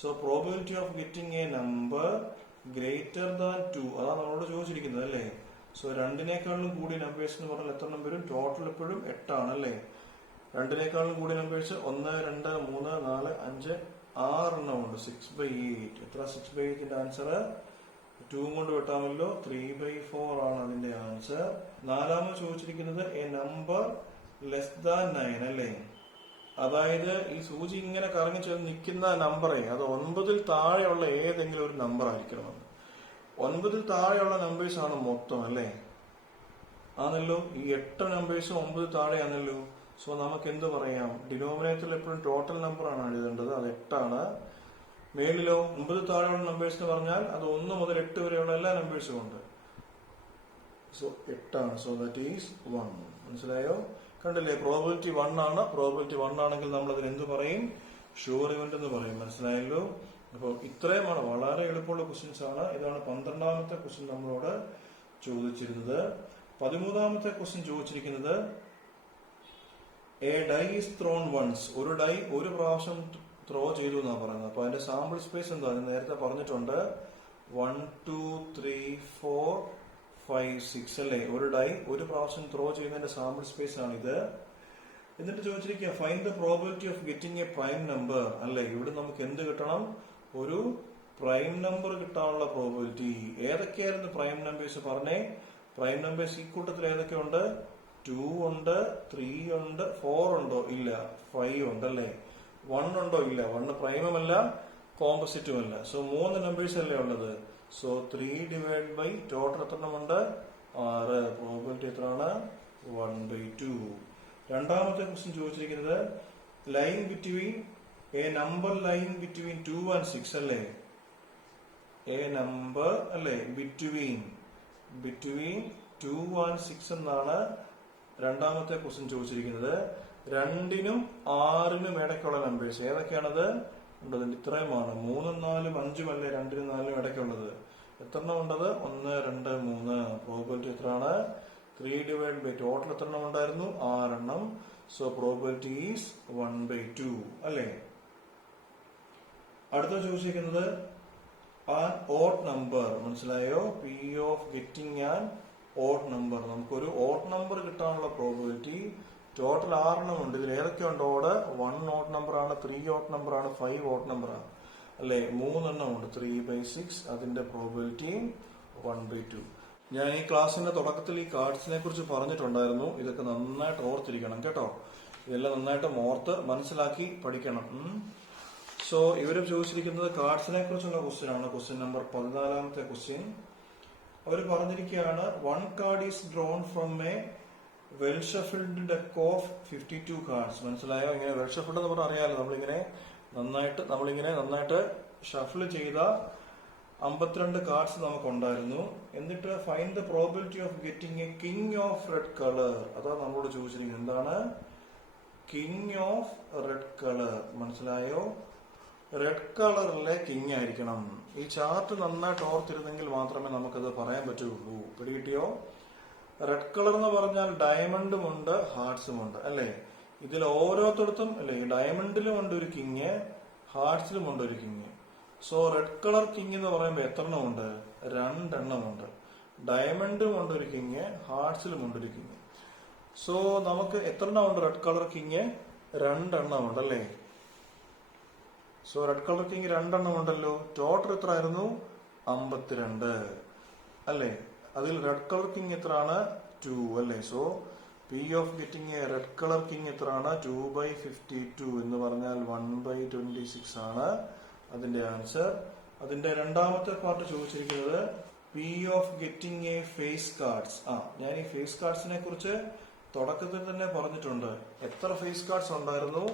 So probability of getting A number greater than 2 അതാണ് നമ്മളോട് ചോദിച്ചിരിക്കുന്നത് അല്ലേ. സോ 2നേക്കാളും കൂടിയ നമ്പേഴ്സ് എന്ന് പറഞ്ഞാൽ എത്ര നമ്പരും? ടോട്ടൽ എപ്പോഴും 8 ആണ് അല്ലേ. 2നേക്കാളും കൂടിയ നമ്പേഴ്സ് 1, 2, 3, 4, 5, 6 ഉണ്ട്. 6/8. എത്ര 6/8ന്റെ ആൻസർ? 2 കൊണ്ട് വെട്ടാമല്ലോ. 3/4 ആണ് അതിന്റെ ആൻസർ. നാലാമത് ചോദിച്ചിരിക്കുന്നത് എ നമ്പർ ലെസ് ദാൻ 9 അല്ലേ. അതായത് ഈ സൂചി ഇങ്ങനെ കറങ്ങി ചെന്ന് നിൽക്കുന്ന നമ്പറേ അത് 9ൽ താഴെയുള്ള ഏതെങ്കിലും ഒരു നമ്പർ ആയിരിക്കണമെന്ന്. 9ൽ താഴെയുള്ള നമ്പേഴ്സ് ആണ് മൊത്തം അല്ലേ. ആണല്ലോ. ഈ 8 നമ്പേഴ്സ് 9 താഴെയാണല്ലോ. സോ നമുക്ക് എന്ത് പറയാം? ഡിനോമിനേറ്ററിൽ എപ്പോഴും ടോട്ടൽ നമ്പർ ആണ് എഴുതേണ്ടത്. അത് 8 ആണ്. മേളിലോ 9 താഴെയുള്ള നമ്പേഴ്സ് എന്ന് പറഞ്ഞാൽ അത് 1 മുതൽ 8 വരെയുള്ള എല്ലാ നമ്പേഴ്സും ഉണ്ട്. സോ 8 ആണ്. So that is 1. മനസ്സിലായോ? കണ്ടില്ലേ? പ്രോബിലിറ്റി 1 ആണ്. പ്രോബിലിറ്റി 1 ആണെങ്കിൽ നമ്മൾ അതിന് എന്ത് പറയും? ഷുവർ ഇവന്റ് എന്ന് പറയും. മനസ്സിലായല്ലോ? അപ്പോൾ ഇത്രയുമാണ്. വളരെ എളുപ്പമുള്ള ക്വസ്റ്റ്യൻസ് ആണ്. ഇതാണ് 12ാമത്തെ ക്വസ്റ്റ്യൻ നമ്മളോട് ചോദിച്ചിരുന്നത്. 13ാമത്തെ ക്വസ്റ്റ്യൻ ചോദിച്ചിരിക്കുന്നത് a die is thrown once. ഒരു ഡൈ ഒരു പ്രാവശ്യം ത്രോ ചെയ്തു എന്നാണ് പറയുന്നത്. അപ്പൊ അതിന്റെ സാമ്പിൾ സ്പേസ് എന്താ? നേരത്തെ പറഞ്ഞിട്ടുണ്ട് 1, 2, 3, 4, 5, 6 അല്ലേ. ഒരു ഡൈ ഒരു പ്രാവശ്യം ത്രോ ചെയ്യുന്നതിന്റെ സാമ്പിൾ സ്പേസ് ആണ് ഇത്. എന്നിട്ട് ചോദിച്ചിരിക്കുക find the probability of getting a prime number അല്ലെ. ഇവിടെ നമുക്ക് എന്ത് കിട്ടണം? ഒരു പ്രൈം നമ്പർ കിട്ടാനുള്ള പ്രോബിലിറ്റി. ഏതൊക്കെയായിരുന്നു പ്രൈം നമ്പേഴ്സ് പറഞ്ഞേ? പ്രൈം നമ്പേഴ്സ് ഈ കൂട്ടത്തിൽ ഏതൊക്കെയുണ്ട്? 2 ഉണ്ട്, 3 ഉണ്ട്, 4 ഉണ്ടോ? ഇല്ല. 5 ഉണ്ടല്ലേ. 1 ഉണ്ടോ? ഇല്ല. 1 പ്രൈമുമല്ല കോമ്പസിറ്റുമല്ല. സോ 3 നമ്പേഴ്സ് അല്ലേ ഉള്ളത്. സോ 3 ഡിവൈഡ് ബൈ ടോട്ടൽ എത്രണ്ണമുണ്ട്? 6. പ്രോബിലിറ്റി എത്രയാണ്? 1/2. രണ്ടാമത്തെ ക്വസ്റ്റ്യൻ ചോദിച്ചിരിക്കുന്നത് line between a number line between 2 and 6 അല്ലേ. എ നമ്പർ അല്ലേ ബിറ്റ്വീൻ 2 and 6 എന്നാണ് രണ്ടാമത്തെ ക്വസ്റ്റ്യൻ ചോദിച്ചിരിക്കുന്നത്. 2നും 6നും ഇടയ്ക്കുള്ള നമ്പേഴ്സ് ഏതൊക്കെയാണത്? ഇത്രയുമാണ്. 3, 4, 5 അല്ലേ 2നും 4നും ഇടയ്ക്കുള്ളത്. എത്രണ്ണം ഉണ്ടത്? 1, 2, 3. പ്രോബിലിറ്റി എത്രയാണ്? 3 ഡിവൈഡ് ബൈ ടോട്ടൽ എത്രണ്ണം ഉണ്ടായിരുന്നു? 6 എണ്ണം. സോ പ്രോബിലിറ്റി ഈസ് 1/2 അല്ലേ. അടുത്ത ചോദിച്ചിരിക്കുന്നത് ആൻ ഓഡ് നമ്പർ. മനസ്സിലായോ? P of getting an odd number. നമുക്കൊരു ഓഡ് നമ്പർ കിട്ടാനുള്ള പ്രോബിലിറ്റി ടോട്ടൽ 6 എണ്ണം ഉണ്ട്. ഇതിൽ ഏതൊക്കെയുണ്ട് ഓഡ്? 1 ഓഡ് നമ്പർ ആണ്, 3 ഓഡ് നമ്പർ ആണ്, 5 ഓഡ് നമ്പർ ആണ് അല്ലെ. 3 എണ്ണം ഉണ്ട്. 3/6. അതിന്റെ പ്രോബിലിറ്റി 1/2. ഞാൻ ഈ ക്ലാസ്സിന്റെ തുടക്കത്തിൽ ഈ കാർഡ്സിനെ കുറിച്ച് പറഞ്ഞിട്ടുണ്ടായിരുന്നു. ഇതൊക്കെ നന്നായിട്ട് ഓർത്തിരിക്കണം കേട്ടോ. ഇതെല്ലാം നന്നായിട്ട് ഓർത്ത് മനസ്സിലാക്കി പഠിക്കണം. സോ ഇവര് ചോദിച്ചിരിക്കുന്നത് കാർഡ്സിനെ കുറിച്ചുള്ള ക്വസ്റ്റ്യൻ ആണ്. ക്വസ്റ്റ്യൻ നമ്പർ 14ാമത്തെ ക്വസ്റ്റ്യൻ. അവർ പറഞ്ഞിരിക്കുകയാണ് 1 card is drawn from a well shuffled deck of 52 cards. മനസ്സിലായോ? ഇങ്ങനെ വെൽ ഷഫിൾഡ് എന്ന് പറഞ്ഞാൽ അറിയാലോ. നമ്മളിങ്ങനെ നന്നായിട്ട് ഷഫിൾ ചെയ്ത 52 കാർഡ്സ് നമുക്കുണ്ടായിരുന്നു. എന്നിട്ട് find the probability of getting A king of red colour. അതാണ് നമ്മളോട് ചോദിച്ചിരിക്കുന്നത്. എന്താണ്? King of red colour. മനസ്സിലായോ? റെഡ് കളറിലെ കിങ് ആയിരിക്കണം. ഈ ചാർട്ട് നന്നായിട്ട് ഓർത്തിരുന്നെങ്കിൽ മാത്രമേ നമുക്കത് പറയാൻ പറ്റുള്ളൂ. പിടികിട്ടിയോ? റെഡ് കളർ എന്ന് പറഞ്ഞാൽ ഡയമണ്ടും ഉണ്ട്, ഹാർട്സും ഉണ്ട്, അല്ലേ? ഇതിൽ ഓരോരുത്തടത്തും അല്ലെ, ഡയമണ്ടിലും ഉണ്ട് ഒരു കിങ്, ഹാർട്സിലും ഉണ്ട് ഒരു king. So red colour king എന്ന് പറയുമ്പോൾ എത്ര എണ്ണം ഉണ്ട്? 2 എണ്ണമുണ്ട്. ഡയമണ്ടും ഉണ്ട് ഒരു കിങ്, ഹാർട്സിലും ഉണ്ട് ഒരു കിങ്. സോ നമുക്ക് എത്ര എണ്ണം ഉണ്ട്? റെഡ് കളർ കിങ് 2 എണ്ണം ഉണ്ട്, അല്ലേ? സോ റെഡ് കളർ കിങ് 2 എണ്ണം ഉണ്ടല്ലോ. ടോട്ടൽ എത്ര ആയിരുന്നു? 52, അല്ലേ? അതിൽ റെഡ് കളർ കിങ് എത്രയാണ്? 2, അല്ലേ? So P of getting a red colour king എത്രയാണ്? 2/52 എന്ന് പറഞ്ഞാൽ 1/26 ആണ് അതിന്റെ ആൻസർ. അതിന്റെ രണ്ടാമത്തെ പാർട്ട് ചോദിച്ചിരിക്കുന്നത് P of getting a face cards. ഞാൻ ഈ ഫേസ് കാർഡ്സിനെ കുറിച്ച് തുടക്കത്തിൽ തന്നെ പറഞ്ഞിട്ടുണ്ട്. എത്ര ഫേസ് കാർഡ്സ് ഉണ്ടായിരുന്നു?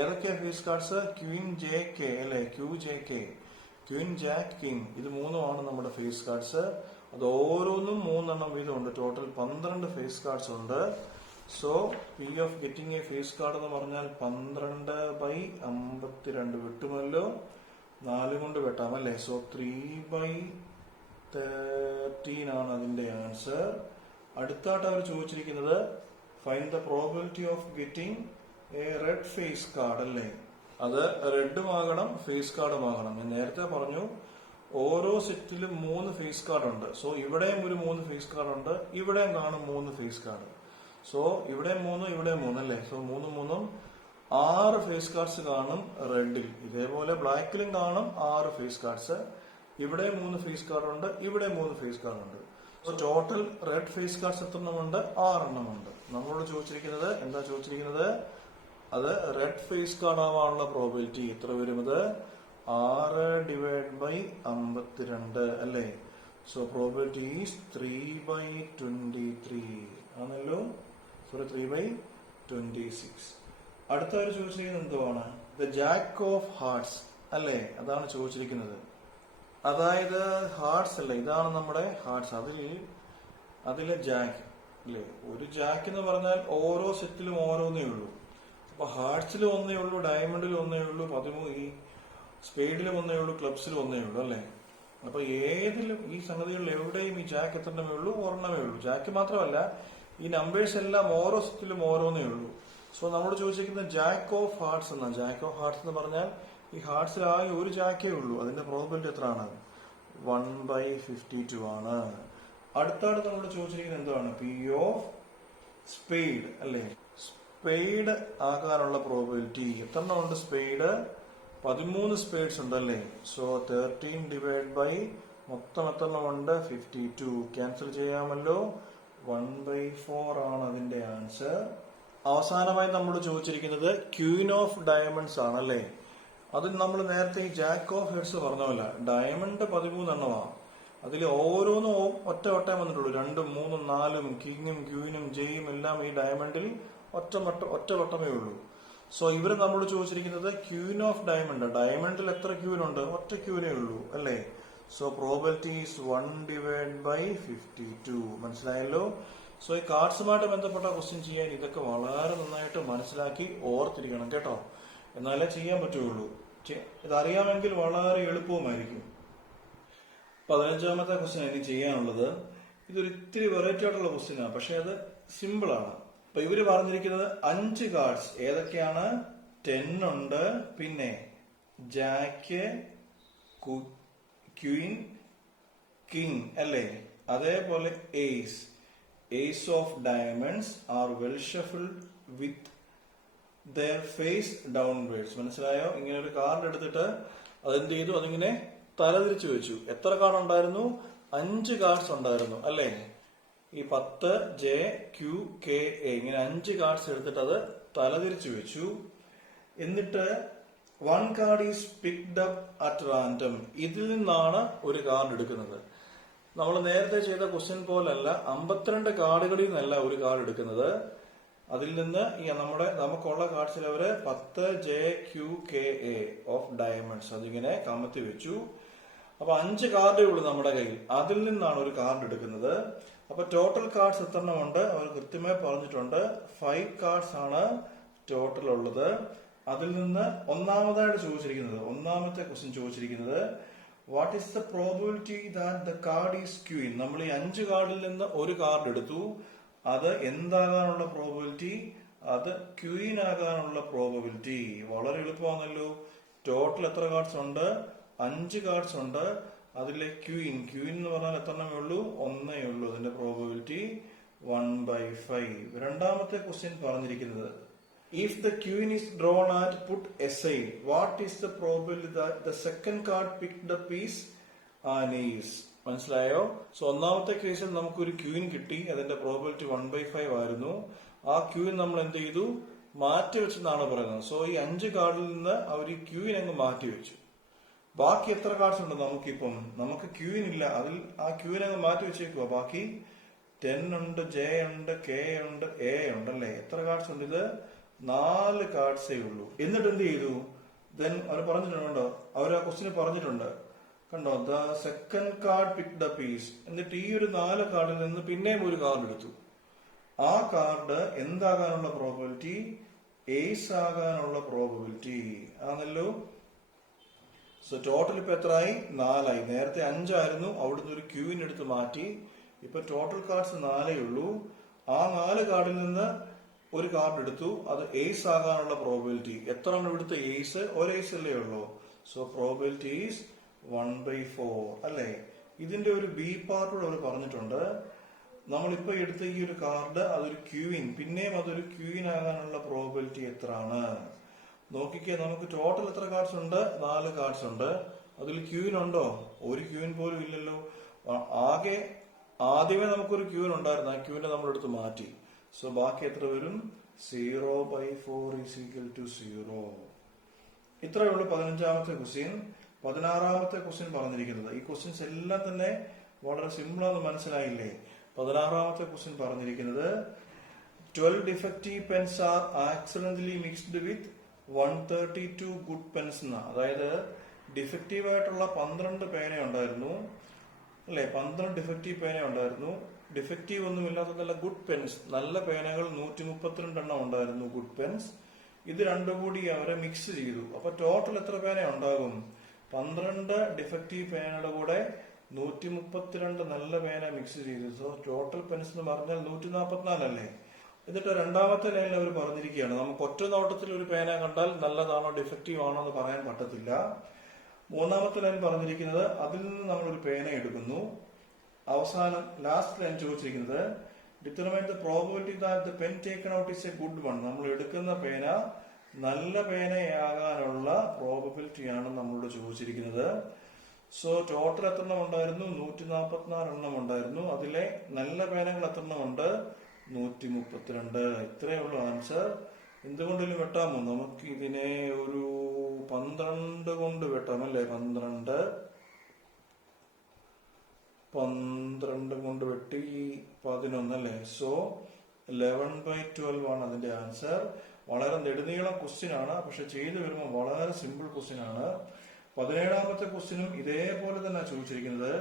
ഏതൊക്കെയാ face cards? Queen J K, അല്ലെ? QJK, ക്വീൻ ജാക്ക് കിങ്, ഇത് 3ആണ് നമ്മുടെ ഫേസ് കാർഡ്സ്. അത് ഓരോന്നും 3 എണ്ണം വീതമുണ്ട്. ടോട്ടൽ 12 ഫേസ് കാർഡ്സ് ഉണ്ട്. So P of getting a face card എന്ന് പറഞ്ഞാൽ 12/52 വെട്ടുമല്ലോ. 4 കൊണ്ട് വെട്ടാം, അല്ലേ? സോ 3/13 ആണ് അതിന്റെ ആൻസർ. അടുത്തായിട്ട് അവർ ചോദിച്ചിരിക്കുന്നത് find the probability of getting a red face card, അല്ലേ? അത് റെഡും ആകണം, ഫേസ് കാർഡും ആകണം. ഞാൻ നേരത്തെ പറഞ്ഞു ഓരോ സെറ്റിലും 3 ഫേസ് കാർഡ് ഉണ്ട്. സോ ഇവിടെയും ഒരു 3 ഫേസ് കാർഡ് ഉണ്ട്, ഇവിടെയും കാണും 3 ഫേസ് കാർഡ്. സോ ഇവിടെ 3, ഇവിടെ 3, അല്ലേ? സോ 3 3 6 ഫേസ് കാർഡ്സ് കാണും റെഡിൽ. ഇതേപോലെ ബ്ലാക്കിലും കാണും 6 ഫേസ് കാർഡ്സ്. ഇവിടെ 3 ഫേസ് കാർഡ് ഉണ്ട്, ഇവിടെ 3 ഫേസ് കാർഡ് ഉണ്ട്. So total red face cards എത്ര എണ്ണമുണ്ട്? 6 എണ്ണമുണ്ട്. നമ്മളോട് ചോദിച്ചിരിക്കുന്നത് എന്താ ചോദിച്ചിരിക്കുന്നത്? അത് റെഡ് ഫേസ് കാർഡ് ആവാനുള്ള പ്രോബിലിറ്റി എത്ര വരും? അത് 6/52, അല്ലേ? സോ പ്രോബിലിറ്റി ഈസ് 3/23 ആണല്ലോ. സോറി, 3/26. അടുത്തവർ ചോദിച്ചിരിക്കുന്നത് എന്തുവാണ്? ദ ജാക്ക് ഓഫ് ഹാർട്സ്, അല്ലേ? അതാണ് ചോദിച്ചിരിക്കുന്നത്. അതായത് ഹാർട്സ്, അല്ലേ? ഇതാണ് നമ്മുടെ ഹാർട്സ്. അതിലെ ജാക്ക്, അല്ലേ? ഒരു ജാക്ക് എന്ന് പറഞ്ഞാൽ ഓരോ സെറ്റിലും ഓരോന്നേ ഉള്ളൂ. അപ്പൊ ഹാർട്സിലും ഒന്നേ ഉള്ളൂ, ഡയമണ്ടിലും ഒന്നേ ഉള്ളൂ, ഈ സ്പേഡിലും ഒന്നേ ഉള്ളൂ, ക്ലബ്സിലും ഒന്നേ ഉള്ളൂ, അല്ലേ? അപ്പൊ ഏതിലും ഈ സംഗതികളിൽ എവിടെയും ഈ ജാക്ക് എത്രണ്ണമേ ഉള്ളൂ? ഒരെണ്ണമേ ഉള്ളൂ. ജാക്ക് മാത്രമല്ല, ഈ നമ്പേഴ്സ് എല്ലാം ഓരോ സെറ്റിലും ഓരോന്നേ ഉള്ളൂ. സോ നമ്മൾ ചോദിച്ചിരിക്കുന്ന ജാക്ക് ഓഫ് ഹാർട്സ് എന്നാണ്. ജാക്ക് ഓഫ് ഹാർട്സ് എന്ന് പറഞ്ഞാൽ ഈ ഹാർട്സിൽ ആകെ ഒരു ജാക്കേ ഉള്ളൂ. അതിന്റെ പ്രോബിലിറ്റി എത്രയാണ്? 1/52 ആണ്. അടുത്തായിട്ട് നമ്മൾ ചോദിച്ചിരിക്കുന്നത് എന്താണ്? പി ഓഫ് സ്പെയ്ഡ്, അല്ലേ? സ്പെയ്ഡ് ആകാനുള്ള പ്രോബിലിറ്റി എത്ര എണ്ണം ഉണ്ട്? സ്പെയ്ഡ് 13 സ്പേഡ്സ് ഉണ്ടല്ലേ? സോ 13 മൊത്തം എത്ര എണ്ണം ഉണ്ട്? 52. ക്യാൻസൽ ചെയ്യാമല്ലോ. 1/4 ആണ് അതിന്റെ ആൻസർ. അവസാനമായി നമ്മൾ ചോദിച്ചിരിക്കുന്നത് ക്വീൻ ഓഫ് ഡയമണ്ട്സ് ആണ്, അല്ലേ? അതിൽ നമ്മൾ നേരത്തെ ഈ ജാക്ക് ഓഫ് ഹെഡ്സ് പറഞ്ഞ ഡയമണ്ട് 13 എണ്ണമാണ്. അതിൽ ഓരോന്നും ഒറ്റ വട്ടം വന്നിട്ടുള്ളൂ. 2, 3, 4 കിങ്ങും ക്വീനും ജെയും എല്ലാം ഈ ഡയമണ്ടിൽ ഒറ്റ വട്ടമേ ഉള്ളൂ. സോ ഇവര് നമ്മൾ ചോദിച്ചിരിക്കുന്നത് ക്വീൻ ഓഫ് ഡയമണ്ട്. ഡയമണ്ടിൽ എത്ര ക്വീൻ ഉണ്ട്? ഒറ്റ ക്വീനേ ഉള്ളൂ, അല്ലേ? So probability is 1/52. മനസ്സിലായല്ലോ? സോ ഈ കാർഡ്സുമായിട്ട് ബന്ധപ്പെട്ട ക്വസ്റ്റ്യൻ ചെയ്യാൻ ഇതൊക്കെ വളരെ നന്നായിട്ട് മനസ്സിലാക്കി ഓർത്തിരിക്കണം കേട്ടോ. എന്നാലേ ചെയ്യാൻ പറ്റുള്ളൂ. ഇതറിയാമെങ്കിൽ വളരെ എളുപ്പവുമായിരിക്കും. 15ാമത്തെ ക്വസ്റ്റ്യൻ ഇനി ചെയ്യാനുള്ളത്. ഇതൊരു ഇത്തിരി വെറൈറ്റി ആയിട്ടുള്ള ക്വസ്റ്റ്യനാണ്, പക്ഷെ അത് സിമ്പിൾ ആണ്. അപ്പൊ ഇവര് പറഞ്ഞിരിക്കുന്നത് 5 കാർഡ്സ് ഏതൊക്കെയാണ്? 10 ഉണ്ട്, പിന്നെ ജാക്ക്, ക്വീൻ, കിങ്, അല്ലേ? അതേപോലെ ace of diamonds are well shuffled with their face downwards. മനസ്സിലായോ? ഇങ്ങനെ ഒരു കാർഡ് എടുത്തിട്ട് അതെന്ത് ചെയ്തു? അതിങ്ങനെ തലതിരിച്ചു വെച്ചു. എത്ര കാർഡ് ഉണ്ടായിരുന്നു? 5 കാർഡ്സ് ഉണ്ടായിരുന്നു, അല്ലേ? ഈ 10, J, Q, K, A ഇങ്ങനെ 5 കാർഡ്സ് എടുത്തിട്ട് അത് തലതിരിച്ചു വെച്ചു. എന്നിട്ട് 1 card is picked up at random. ഇതിൽ നിന്നാണ് ഒരു കാർഡ് എടുക്കുന്നത്. നമ്മൾ നേരത്തെ ചെയ്ത ക്വസ്റ്റ്യൻ പോലല്ല, 52 കാർഡുകളിൽ നിന്നല്ല ഒരു കാർഡ് എടുക്കുന്നത്. അതിൽ നിന്ന് നമുക്കുള്ള കാർഡ്സിൽ അവര് 10, J, Q, K, A of diamonds അതിങ്ങനെ കമത്തി വെച്ചു. അപ്പൊ 5 കാർഡേ ഉള്ളൂ നമ്മുടെ കയ്യിൽ. അതിൽ നിന്നാണ് ഒരു കാർഡ് എടുക്കുന്നത്. അപ്പൊ ടോട്ടൽ കാർഡ്സ് എത്രണ്ണം ഉണ്ട് അവർ കൃത്യമായി പറഞ്ഞിട്ടുണ്ട്. 5 കാർഡ്സ് ആണ് ടോട്ടൽ ഉള്ളത്. അതിൽ നിന്ന് ഒന്നാമതായിട്ട് ചോദിച്ചിരിക്കുന്നത്, ഒന്നാമത്തെ ക്വസ്റ്റ്യൻ ചോദിച്ചിരിക്കുന്നത് what is the probability that the card is queen. നമ്മൾ ഈ 5 കാർഡിൽ നിന്ന് ഒരു കാർഡ് എടുത്തു, അത് എന്താകാനുള്ള പ്രോബിലിറ്റി, അത് ക്യൂയിൻ ആകാനുള്ള പ്രോബിലിറ്റി. വളരെ എളുപ്പമാണല്ലോ. ടോട്ടൽ എത്ര കാർഡ്സ് ഉണ്ട്? 5 കാർഡ്സ് ഉണ്ട്. അതിലെ ക്യൂയിൻ എന്ന് പറഞ്ഞാൽ എത്രണ്ണമേ ഉള്ളൂ? ഒന്നേ ഉള്ളൂ. അതിന്റെ പ്രോബിലിറ്റി 1/5. രണ്ടാമത്തെ ക്വസ്റ്റ്യൻ പറഞ്ഞിരിക്കുന്നത് if the queen is drawn at put aside, what is the probability that the second card picked up is an ace. മനസ്സിലായോ? സോ ഒന്നാമത്തെ കേസിൽ നമുക്കൊരു ക്യൂയിൻ കിട്ടി, അതിന്റെ പ്രോബിലിറ്റി 1/5 ആയിരുന്നു. ആ ക്യൂയിൻ നമ്മൾ എന്ത് ചെയ്തു? മാറ്റി വെച്ചെന്നാണ് പറയുന്നത്. സോ ഈ 5 കാർഡിൽ നിന്ന് അവർ ഈ ക്യൂയിൻ അങ്ങ് മാറ്റി വെച്ചു. ബാക്കി എത്ര കാർഡ്സ് ഉണ്ട് നമുക്കിപ്പം? നമുക്ക് ക്യൂയിൻ ഇല്ല, അതിൽ ആ ക്യൂയിൻ അങ്ങ് മാറ്റി വെച്ചേക്കുക. ബാക്കി 10 ഉണ്ട്, ജെ ഉണ്ട്, കെ ഉണ്ട്, എ ഉണ്ട് അല്ലേ? എത്ര കാർഡ്സ് ഉണ്ട്? ഇത് 4 കാർഡ്സേ ഉള്ളൂ. എന്നിട്ട് എന്ത് ചെയ്തു? ദെൻ അവർ പറഞ്ഞിട്ടുണ്ടോ, അവർ ആ ക്വസ്റ്റിന് പറഞ്ഞിട്ടുണ്ട് കണ്ടോ, the second card pick the piece. എന്നിട്ട് ഈ ഒരു 4 കാർഡിൽ നിന്ന് പിന്നെയും ഒരു കാർഡ് എടുത്തു. ആ കാർഡ് എന്താകാനുള്ള പ്രോബിലിറ്റി? ഏസ് ആകാനുള്ള പ്രോബിലിറ്റി ആണല്ലോ. സോ ടോട്ടൽ ഇപ്പൊ എത്രയായി? 4 ആയി. നേരത്തെ 5 ആയിരുന്നു, അവിടുന്ന് ഒരു ക്യൂവിൻ എടുത്ത് മാറ്റി. ഇപ്പൊ ടോട്ടൽ കാർഡ്സ് 4 ഉള്ളൂ. ആ 4 കാർഡിൽ നിന്ന് ഒരു കാർഡ് എടുത്തു, അത് ഏസ് ആകാനുള്ള പ്രോബിലിറ്റി എത്രയാണ്? ഇവിടുത്തെ ഏസ് ഒരു ഏസ് അല്ലേ ഉള്ളൂ. സോ പ്രോബിലിറ്റി ഈസ് 1/4 അല്ലേ? ഇതിന്റെ ഒരു ബി പാർട്ടോട് അവർ പറഞ്ഞിട്ടുണ്ട്. നമ്മളിപ്പോ എടുത്ത ഈ ഒരു കാർഡ് അതൊരു ക്യൂയിൻ, പിന്നെയും അതൊരു ക്യൂയിൻ ആകാനുള്ള പ്രോബിലിറ്റി എത്രയാണ്? നോക്കിക്കേ, നമുക്ക് ടോട്ടൽ എത്ര കാർഡ്സ് ഉണ്ട്? 4 കാർഡ്സ് ഉണ്ട്. അതിൽ ക്യൂയിൻ ഉണ്ടോ? ഒരു ക്യൂയിൻ പോലും ഇല്ലല്ലോ. ആദ്യമേ നമുക്കൊരു ക്യൂയിൻ ഉണ്ടായിരുന്നു, ആ ക്യൂവിനെ നമ്മളെടുത്ത് മാറ്റി. സോ ബാക്കി എത്ര വരും? 0/4 is equal to 0. ഇത്രയേ ഉള്ളൂ 15ാമത്തെ ക്വസ്റ്റ്യൻ. 16ാമത്തെ ക്വസ്റ്റ്യൻ പറഞ്ഞിരിക്കുന്നത്, ഈ ക്വസ്റ്റ്യൻസ് എല്ലാം തന്നെ വളരെ സിമ്പിൾ ആണെന്ന് മനസ്സിലായില്ലേ? 16ാമത്തെ ക്വസ്റ്റ്യൻ പറഞ്ഞിരിക്കുന്നത് 12 defective pens are accidentally mixed with 132 good pens എന്നാ. അതായത് ഡിഫക്റ്റീവ് ആയിട്ടുള്ള 12 പേന ഉണ്ടായിരുന്നു അല്ലെ? 12 ഡിഫക്റ്റീവ് പേന ഉണ്ടായിരുന്നു. ഡിഫക്റ്റീവ് ഒന്നും ഇല്ലാത്ത നല്ല ഗുഡ് പെൻസ്, നല്ല പേനകൾ 132 എണ്ണം ഉണ്ടായിരുന്നു, ഗുഡ് പെൻസ്. ഇത് രണ്ടും കൂടി അവരെ മിക്സ് ചെയ്തു. അപ്പൊ ടോട്ടൽ എത്ര പേന ഉണ്ടാകും? 12 ഡിഫക്റ്റീവ് പേനയുടെ കൂടെ 132 നല്ല പേന മിക്സ് ചെയ്തു. സോ ടോട്ടൽ പെൻസ് എന്ന് പറഞ്ഞാൽ 144 അല്ലേ? എന്നിട്ട് രണ്ടാമത്തെ ലൈനിൽ അവർ പറഞ്ഞിരിക്കുകയാണ്, നമുക്ക് ഒറ്റ നോട്ടത്തിൽ ഒരു പേന കണ്ടാൽ നല്ലതാണോ ഡിഫക്റ്റീവ് ആണോ എന്ന് പറയാൻ പറ്റത്തില്ല. മൂന്നാമത്തെ ലൈൻ പറഞ്ഞിരിക്കുന്നത് അതിൽ നിന്ന് നമ്മൾ ഒരു പേന എടുക്കുന്നു. അവസാനം ലാസ്റ്റ് ലൈൻ ചോദിച്ചിരിക്കുന്നത് determine the probability that the pen taken out is A good one. നമ്മൾ എടുക്കുന്ന പേന നല്ല പേനയാകാനുള്ള പ്രോബിലിറ്റിയാണ് നമ്മളോട് ചോദിച്ചിരിക്കുന്നത്. സോ ടോട്ടൽ എത്ര എണ്ണം ഉണ്ടായിരുന്നു? 144 എണ്ണം ഉണ്ടായിരുന്നു. അതിലെ നല്ല പേനകൾ എത്ര എണ്ണം ഉണ്ട്? 132. ഇത്രയേ ഉള്ളൂ ആൻസർ. എന്തുകൊണ്ടിലും വെട്ടാമോ? നമുക്ക് ഇതിനെ ഒരു 12 കൊണ്ട് വെട്ടാം അല്ലേ? 12 കൊണ്ട് വെട്ടി 11 അല്ലേ? സോ 11/12 ആണ് അതിന്റെ ആൻസർ. വളരെ നെടുനീളം ക്വസ്റ്റ്യൻ ആണ്, പക്ഷെ ചെയ്തു വരുമ്പോൾ വളരെ സിമ്പിൾ ക്വസ്റ്റ്യൻ ആണ്. 17ാമത്തെ ക്വസ്റ്റ്യനും ഇതേപോലെ തന്നെ ചോദിച്ചിരിക്കുന്നത്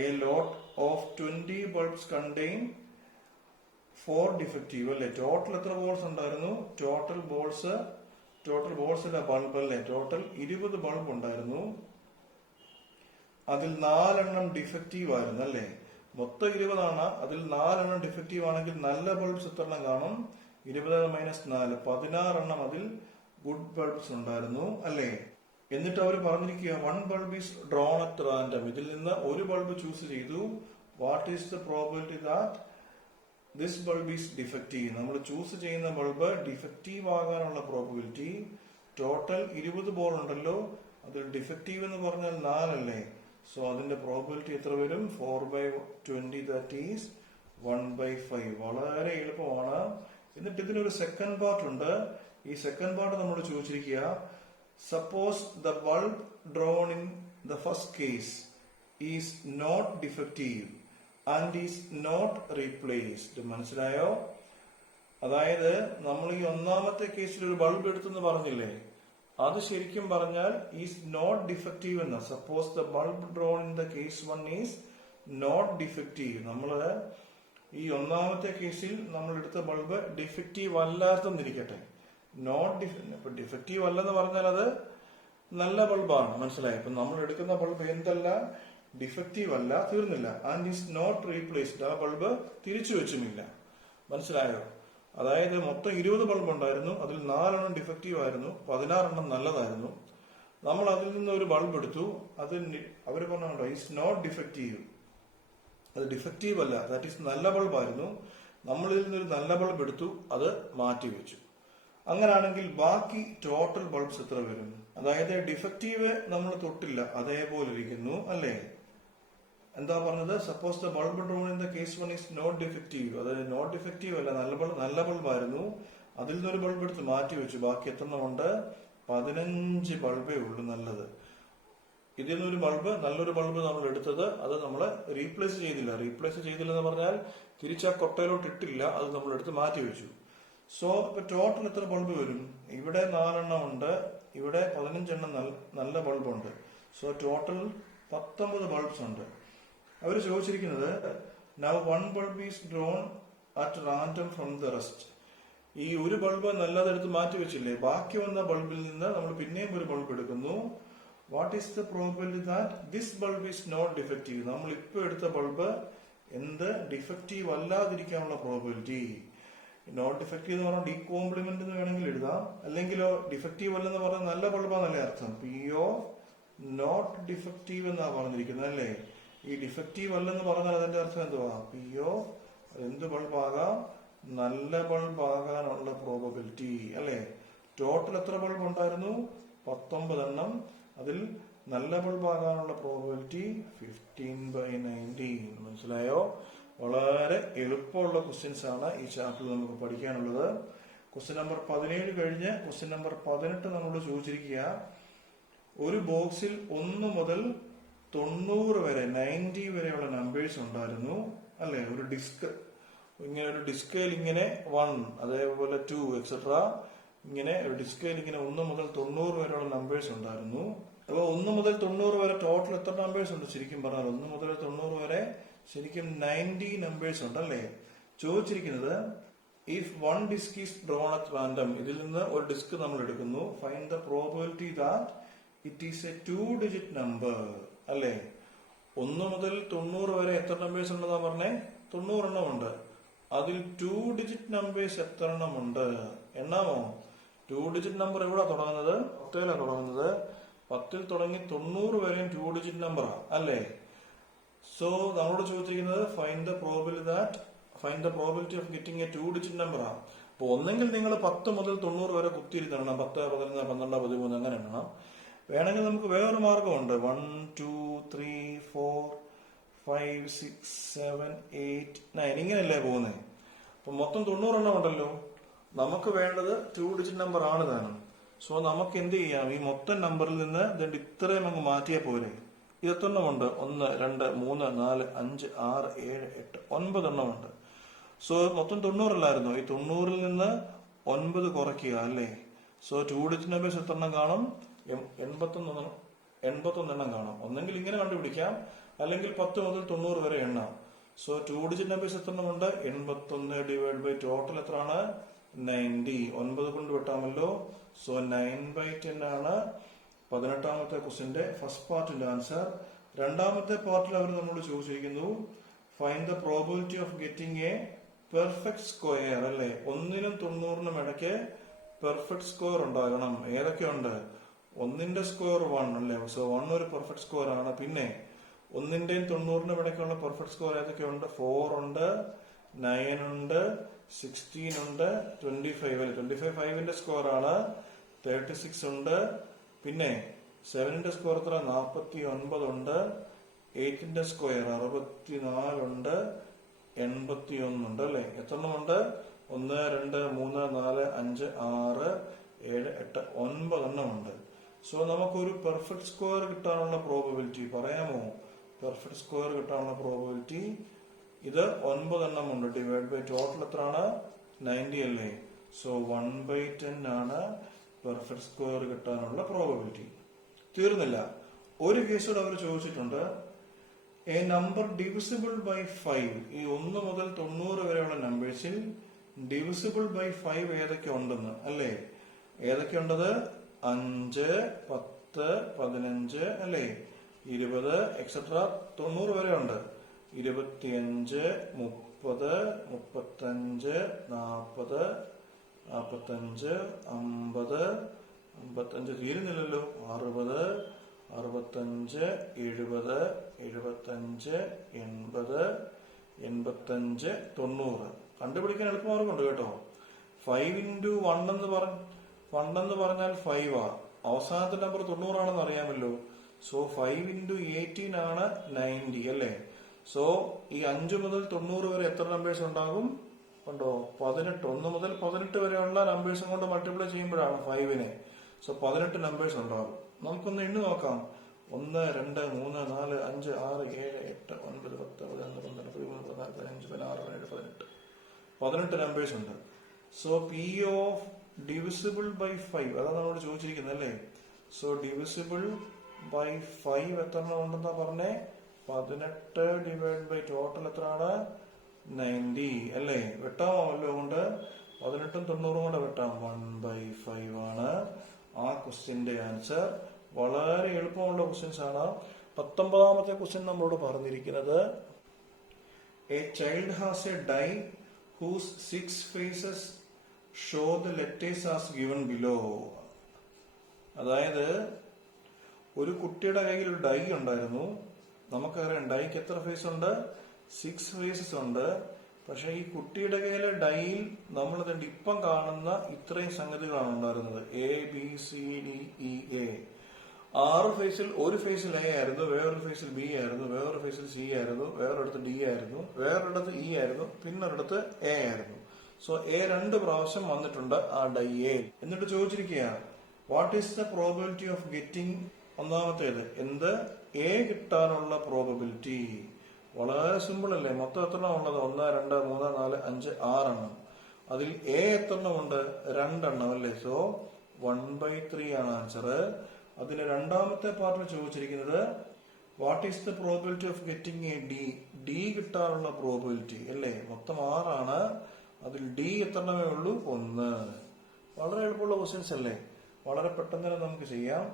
a lot of 20 bulbs contain 4 defective അല്ലെ? ടോട്ടൽ എത്ര ബോൾസ് ഉണ്ടായിരുന്നു? ടോട്ടൽ ബോൾസിന്റെ ബൾബ് അല്ലെ? ടോട്ടൽ 20 ബൾബ് ഉണ്ടായിരുന്നു. അതിൽ 4 എണ്ണം ഡിഫക്റ്റീവ് ആയിരുന്നു അല്ലെ? മൊത്തം 20 ആണ്. അതിൽ 4 എണ്ണം ഡിഫക്റ്റീവ് ആണെങ്കിൽ നല്ല ബൾബ്സ് എത്ര എണ്ണം കാണും? 20 - 4 16 എണ്ണം അതിൽ ഗുഡ് ബൾബ്സ് ഉണ്ടായിരുന്നു അല്ലെ? എന്നിട്ട് അവർ പറഞ്ഞിരിക്കുക 1 bulb is drawn at random. ഇതിൽ നിന്ന് ഒരു ബൾബ് ചൂസ് ചെയ്തു. What is the probability that this bulb is defective. നമ്മൾ ചൂസ് ചെയ്യുന്ന ബൾബ് ഡിഫക്റ്റീവ് ആകാനുള്ള പ്രോബിലിറ്റി. ടോട്ടൽ 20 ബോൾ ഉണ്ടല്ലോ, അതിൽ ഡിഫക്റ്റീവ് എന്ന് പറഞ്ഞാൽ 4 അല്ലേ? സോ അതിന്റെ പ്രോബിലിറ്റി എത്ര വരും? 4/20 ദാറ്റ് ഈസ് 1/5. വളരെ എളുപ്പമാണ്. എന്നിട്ട് ഇതിനൊരു സെക്കൻഡ് പാർട്ട് ഉണ്ട്. ഈ സെക്കൻഡ് പാർട്ട് നമ്മൾ ചോദിച്ചിരിക്കുക suppose the bulb drawn in the first case is not defective and is not replaced. മനസ്സിലായോ? അതായത് നമ്മൾ ഈ ഒന്നാമത്തെ കേസിൽ ഒരു ബൾബ് എടുത്തെന്ന് പറഞ്ഞില്ലേ, അത് ശരിക്കും പറഞ്ഞാൽ ഈസ് നോട്ട് ഡിഫക്റ്റീവ് എന്ന്. Suppose the bulb drawn in the case 1 is not defective. നമ്മള് ഈ ഒന്നാമത്തെ കേസിൽ നമ്മൾ എടുത്ത ബൾബ് ഡിഫക്റ്റീവ് അല്ലാത്തെന്നിരിക്കട്ടെ, ഇപ്പൊ ഡിഫക്റ്റീവ് അല്ലെന്ന് പറഞ്ഞാൽ അത് നല്ല ബൾബാണ്, മനസ്സിലായി. ഇപ്പൊ നമ്മൾ എടുക്കുന്ന ബൾബ് എന്തല്ല, ഡിഫക്റ്റീവ് അല്ല, തീർന്നില്ല. ആൻഡ് ഈസ് നോട്ട് റീപ്ലേസ്ഡ്, ആ ബൾബ് തിരിച്ചു വെച്ചുമില്ല, മനസ്സിലായോ? അതായത് മൊത്തം 20 ബൾബ് ഉണ്ടായിരുന്നു, അതിൽ 4 ഡിഫക്റ്റീവ് ആയിരുന്നു, 16 നല്ലതായിരുന്നു. നമ്മൾ അതിൽ നിന്ന് ഒരു ബൾബ് എടുത്തു, അത് അവർ പറഞ്ഞോ ഈസ് നോട്ട് ഡിഫക്റ്റീവ്, അത് ഡിഫക്റ്റീവ് അല്ല, ദാറ്റ് ഈസ് നല്ല ബൾബായിരുന്നു. നമ്മളിൽ നിന്നൊരു നല്ല ബൾബ് എടുത്തു, അത് മാറ്റി വെച്ചു. അങ്ങനാണെങ്കിൽ ബാക്കി ടോട്ടൽ ബൾബ്സ് എത്ര വരും? അതായത് ഡിഫക്റ്റീവ് നമ്മൾ തൊട്ടില്ല, അതേപോലെ ഇരിക്കുന്നു അല്ലേ? എന്താ പറഞ്ഞത്? Suppose the bulb drawn in the case 1 is not defective, അതായത് നോട്ട് ഡിഫക്റ്റീവ് അല്ല, നല്ല ബൾബായിരുന്നു. അതിൽ നിന്നൊരു ബൾബ് എടുത്ത് മാറ്റി വെച്ചു, ബാക്കി എത്ര ഉണ്ട്? 15 ബൾബേ ഉള്ളൂ നല്ലത്. ഇതിൽ നിന്നൊരു ബൾബ്, നല്ലൊരു ബൾബ് നമ്മൾ എടുത്തത്, അത് നമ്മൾ റീപ്ലേസ് ചെയ്തില്ല. റീപ്ലേസ് ചെയ്തില്ല എന്ന് പറഞ്ഞാൽ തിരിച്ച് ആ കൊട്ടയിലോട്ട് ഇട്ടില്ല, അത് നമ്മൾ എടുത്ത് മാറ്റി വെച്ചു. സോ ഇപ്പൊ ടോട്ടൽ എത്ര ബൾബ് വരും? ഇവിടെ 4 ഉണ്ട്, ഇവിടെ 15 നല്ല ബൾബുണ്ട്. സോ ടോട്ടൽ 19 ബൾബ്സ് ഉണ്ട്. അവർ ചോദിച്ചിരിക്കുന്നത് now one bulb is drawn at random from the rest. ഈ ഒരു ബൾബ് നല്ലതെടുത്ത് മാറ്റി വെച്ചില്ലേ, ബാക്കി വന്ന ബൾബിൽ നിന്ന് നമ്മൾ പിന്നെയും ഒരു ബൾബ് എടുക്കുന്നു. What is the probability that this bulb is not defective? നമ്മൾ ഇപ്പൊ എടുത്ത ബൾബ് എന്ത് ഡിഫക്റ്റീവ് അല്ലാതിരിക്കാനുള്ള പ്രോബബിലിറ്റി. നോട്ട് ഡിഫക്റ്റീവ് എന്ന് പറഞ്ഞാൽ ഡീകോംപ്ലിമെന്റ് എന്ന് വേണമെങ്കിൽ എഴുതാം, അല്ലെങ്കിലോ ഡിഫക്റ്റീവ് അല്ലെന്ന് പറഞ്ഞാൽ നല്ല ബൾബാന്നല്ലേ അർത്ഥം. PO നോട്ട് ഡിഫക്റ്റീവ് എന്നാ പറഞ്ഞിരിക്കുന്നത് അല്ലേ? ഈ ഡിഫക്റ്റീവ് അല്ലെന്ന് പറഞ്ഞാൽ അതിന്റെ അർത്ഥം എന്തുവാ? PO എന്ത് ബൾബാകാം? നല്ല ബൾബ് ആകാനുള്ള പ്രോബബിലിറ്റി അല്ലെ? ടോട്ടൽ എത്ര ബൾബ് ഉണ്ടായിരുന്നു? 19. അതിൽ നല്ല ബൾബ് ആകാനുള്ള പ്രോബബിലിറ്റി 15/19. മനസ്സിലായോ? വളരെ എളുപ്പമുള്ള ക്വസ്റ്റ്യൻസ് ആണ് ഈ ചാപ്റ്ററിൽ നമുക്ക് പഠിക്കാനുള്ളത്. ക്വസ്റ്റ്യൻ നമ്പർ 17 കഴിഞ്ഞ് ക്വസ്റ്റ്യൻ നമ്പർ 18 നമ്മളോട് ചോദിച്ചിരിക്കുക, ഒരു ബോക്സിൽ 1 മുതൽ 90 വരെ 90 വരെയുള്ള നമ്പേഴ്സ് ഉണ്ടായിരുന്നു അല്ലെ? ഒരു ഡിസ്ക്, ഇങ്ങനെ ഒരു ഡിസ്കയിൽ ഇങ്ങനെ 1, അതേപോലെ 2 എക്സെട്ര, ഇങ്ങനെ ഒരു ഡിസ്കയിൽ ഇങ്ങനെ 1 മുതൽ 90 വരെയുള്ള നമ്പേഴ്സ് ഉണ്ടായിരുന്നു. അപ്പൊ 1 മുതൽ 90 വരെ ടോട്ടൽ എത്ര നമ്പേഴ്സ് ഉണ്ട്? ശരിക്കും പറഞ്ഞാൽ 1 മുതൽ 90 വരെ ശരിക്കും 90 നമ്പേഴ്സ് ഉണ്ട് അല്ലേ? ചോദിച്ചിരിക്കുന്നത് if 1 disc is drawn at random, ഇതിൽ നിന്ന് ഒരു ഡിസ്ക് നമ്മൾ എടുക്കുന്നു, find the probability that it is a 2-digit number അല്ലേ? 1 മുതൽ 90 വരെ എത്ര നമ്പേഴ്സ് ഉണ്ടെന്നാ പറഞ്ഞേ? 90 ഉണ്ട്. അതിൽ 2-digit നമ്പേഴ്സ് എത്ര ഉണ്ട്? എണ്ണാമോ? 2-digit നമ്പർ എവിടെ തുടങ്ങുന്നത്? 10 തുടങ്ങുന്നത്. 10 തുടങ്ങി 90 വരെയും 2-digit നമ്പറാ അല്ലേ? സോ നമ്മളോട് ചോദിച്ചിരിക്കുന്നത് find the probability of getting A 2-digit നമ്പറാ. അപ്പൊ ഒന്നെങ്കിൽ നിങ്ങൾ 10 മുതൽ 90 വരെ കുത്തിയിരുത്തണം, 10, 11, 12, 13 അങ്ങനെ എണ്ണണം. വേണമെങ്കിൽ നമുക്ക് വേറൊരു മാർഗമുണ്ട്. 1, 2, 3, 4, 5, 6, 7, 8, 9 ഇങ്ങനെയല്ലേ പോകുന്നത്. അപ്പൊ മൊത്തം 90 ഉണ്ടല്ലോ. നമുക്ക് വേണ്ടത് 2-digit നമ്പർ ആണ് താനും. സോ നമുക്ക് എന്ത് ചെയ്യാം? ഈ മൊത്തം നമ്പറിൽ നിന്ന് ഇത്രയും അങ്ങ് മാറ്റിയാൽ പോരെ. ഇത് എത്ര ഉണ്ട്? 1, 2, 3, 4, 5, 6, 7, 8, 9 ഉണ്ട്. സോ മൊത്തം 90 അല്ലായിരുന്നു. ഈ 90-ൽ നിന്ന് 9 കുറയ്ക്കുക അല്ലേ? സോ 2-digit നമ്പേഴ്സ് എത്ര കാണും? 81 കാണും. ഒന്നെങ്കിൽ ഇങ്ങനെ കണ്ടുപിടിക്കാം, അല്ലെങ്കിൽ 10 മുതൽ 90 വരെ എണ്ണാം. സോ 2-digit നമ്പേഴ്സ് എത്ര ഉണ്ട്? 81 ഡിവൈഡ് ബൈ ടോട്ടൽ എത്രയാണ്? 90. 9 കൊണ്ട് വെട്ടാമല്ലോ. സോ 9/10 ആണ് 18ാമത്തെ ക്വസ്റ്റ്യന്റെ ഫസ്റ്റ് പാർട്ടിന്റെ ആൻസർ. രണ്ടാമത്തെ പാർട്ടിൽ അവർ നമ്മളോട് ചോദിച്ചിരിക്കുന്നു find the probability of getting a perfect square അല്ലെ? 1നും 90നും ഇടയ്ക്ക് പെർഫെക്റ്റ് സ്ക്വയർ ഉണ്ടാകണം. ഏതൊക്കെയുണ്ട്? 1ന്റെ സ്ക്വയർ 1 അല്ലേ? സോ 1 ഒരു പെർഫെക്റ്റ് സ്ക്വയർ ആണ്. പിന്നെ 1ന്റെയും 90നും ഇടയ്ക്കുള്ള പെർഫെക്റ്റ് സ്ക്വയർ ഏതൊക്കെയുണ്ട്? 4 ഉണ്ട്, 9 ഉണ്ട്, 16 ഉണ്ട്, 25 അല്ലെ? 25 5ന്റെ സ്ക്വയർ ആണ്. 36 ഉണ്ട്. പിന്നെ 7ന്റെ സ്ക്വയർ എത്ര? 49 ഉണ്ട്. 8ന്റെ സ്ക്വയർ 64 ഉണ്ട്. 81 ഉണ്ട് അല്ലെ? എത്ര ഉണ്ട്? 1, 2, 3, 4, 5, 6, 7, 8, 9 ഉണ്ട്. സോ നമുക്കൊരു പെർഫെക്റ്റ് സ്ക്വയർ കിട്ടാനുള്ള പ്രോബബിലിറ്റി പറയാമോ? പെർഫെക്റ്റ് സ്ക്വയർ കിട്ടാനുള്ള പ്രോബബിലിറ്റി ഇത് 9 ഉണ്ട്. ഡിവൈഡ് ബൈ ടോട്ടൽ എത്രയാണ്? 90 അല്ലേ? സോ 1/10 ആണ് പെർഫെക്റ്റ് സ്ക്വയർ കിട്ടാനുള്ള പ്രോബബിലിറ്റി. തീർന്നില്ല. ഒരു കേസോട് അവർ ചോദിച്ചിട്ടുണ്ട് എ നമ്പർ ഡിവിസിബിൾ ബൈ 5. ഈ 1 മുതൽ 90 വരെയുള്ള നമ്പേഴ്സിൽ ഡിവിസിബിൾ ബൈ 5 ഏതൊക്കെ ഉണ്ടെന്ന് അല്ലേ? ഏതൊക്കെ ഉണ്ടത്? 5, 10, 15 അല്ലേ, 20 എക്സെട്ര 90 വരെ ഉണ്ട്. 25, 30, 35, 40, 45, 50, 55 തീരുന്നില്ലല്ലോ, 60, 65, 70, 75, 80, 85, 90. കണ്ടുപിടിക്കാൻ എളുപ്പമാർഗമുണ്ട് കേട്ടോ. 5 into 1 എന്ന് പറഞ്ഞാൽ 5 ആ. അവസാനത്തെ നമ്പർ 90 ആണെന്ന് അറിയാമല്ലോ. സോ 5 into 18 ആണ് 90 അല്ലേ? സോ ഈ 5 മുതൽ 90 വരെ എത്ര നമ്പേഴ്സ് ഉണ്ടാകും? കണ്ടോ, 18. 1 മുതൽ 18 വരെയുള്ള നമ്പേഴ്സും കൊണ്ട് മൾട്ടിപ്ലൈ ചെയ്യുമ്പോഴാണ് 5നെ. സോ 18 നമ്പേഴ്സ് ഉണ്ടാകും. നമുക്കൊന്ന് എണ്ണി നോക്കാം. 1, 2, 3, 4, 5, 6, 7, 8, 9, 10, 11, 12, 13, 14, 15, 16, 17, 18. 18 നമ്പേഴ്സ് ഉണ്ട്. So P of divisible by 5 അതാണ് നമ്മളോട് ചോദിച്ചിരിക്കുന്നത് അല്ലേ? സോ ഡിവിസിബിൾ ബൈ 5 എത്ര ഉണ്ടെന്നാ പറഞ്ഞേ? 18 ഡിവൈഡ് ബൈ ടോട്ടൽ എത്രയാണ്? 90 അല്ലേ? വെട്ടാമല്ലോ കൊണ്ട് 18ഉം 90ഉം കൂടെ വെട്ടാം. 1/5 ആണ് ആ ക്വസ്റ്റ്യന്റെ ആൻസർ. വളരെ എളുപ്പമുള്ള ക്വസ്റ്റ്യൻസ് ആണ്. 19ാമത്തെ ക്വസ്റ്റ്യൻ നമ്മളോട് പറഞ്ഞിരിക്കുന്നത് a child has a die whose 6 faces show the letters as given below. അതായത് ഒരു കുട്ടിയുടെ കയ്യിൽ ഒരു ഡൈ ഉണ്ടായിരുന്നു. നമുക്കറിയാം ഡൈക്ക് എത്ര ഫേസ് ഉണ്ട്? 6 faces ഉണ്ട്. പക്ഷെ ഈ കുട്ടിയുടെ കയ്യിലെ ഡൈയിൽ നമ്മൾ ഇപ്പം കാണുന്ന ഇത്രയും സംഗതികളാണ് ഉണ്ടായിരുന്നത്. ABCDEA. 6 ഫേസിൽ ഒരു ഫേസിൽ എ ആയിരുന്നു, വേറൊരു ഫേസിൽ ബി ആയിരുന്നു, വേറൊരു ഫേസിൽ സി ആയിരുന്നു, വേറൊരിടത്ത് ഡി ആയിരുന്നു, വേറൊരിടത്ത് ഇ ആയിരുന്നു, പിന്നൊരിടത്ത് എ ആയിരുന്നു. സോ എ 2 പ്രാവശ്യം വന്നിട്ടുണ്ട് ആ ഡൈ എ. എന്നിട്ട് ചോദിച്ചിരിക്കുകയാണ് what is the probability of getting. ഒന്നാമത്തേത് എന്ത്? എ കിട്ടാനുള്ള പ്രോബിലിറ്റി. വളരെ സിമ്പിൾ അല്ലേ? മൊത്തം എത്ര ഉള്ളത്? 1, 2, 3, 4, 5, 6 എണ്ണം. അതിൽ എ എത്ര ഉണ്ട്? 2 എണ്ണം അല്ലേ? സോ 1/3 ആണ് ആൻസർ. അതിന് രണ്ടാമത്തെ പാർട്ടിൽ ചോദിച്ചിരിക്കുന്നത് what is the probability of getting A D. D കിട്ടാനുള്ള പ്രോബിലിറ്റി അല്ലേ? മൊത്തം 6 ആണ്. അതിൽ ഡി എത്രണ്ണമേ ഉള്ളൂ? 1. വളരെ എളുപ്പമുള്ള ക്വസ്റ്റ്യൻസ് അല്ലേ? വളരെ പെട്ടെന്ന് തന്നെ നമുക്ക് ചെയ്യാം.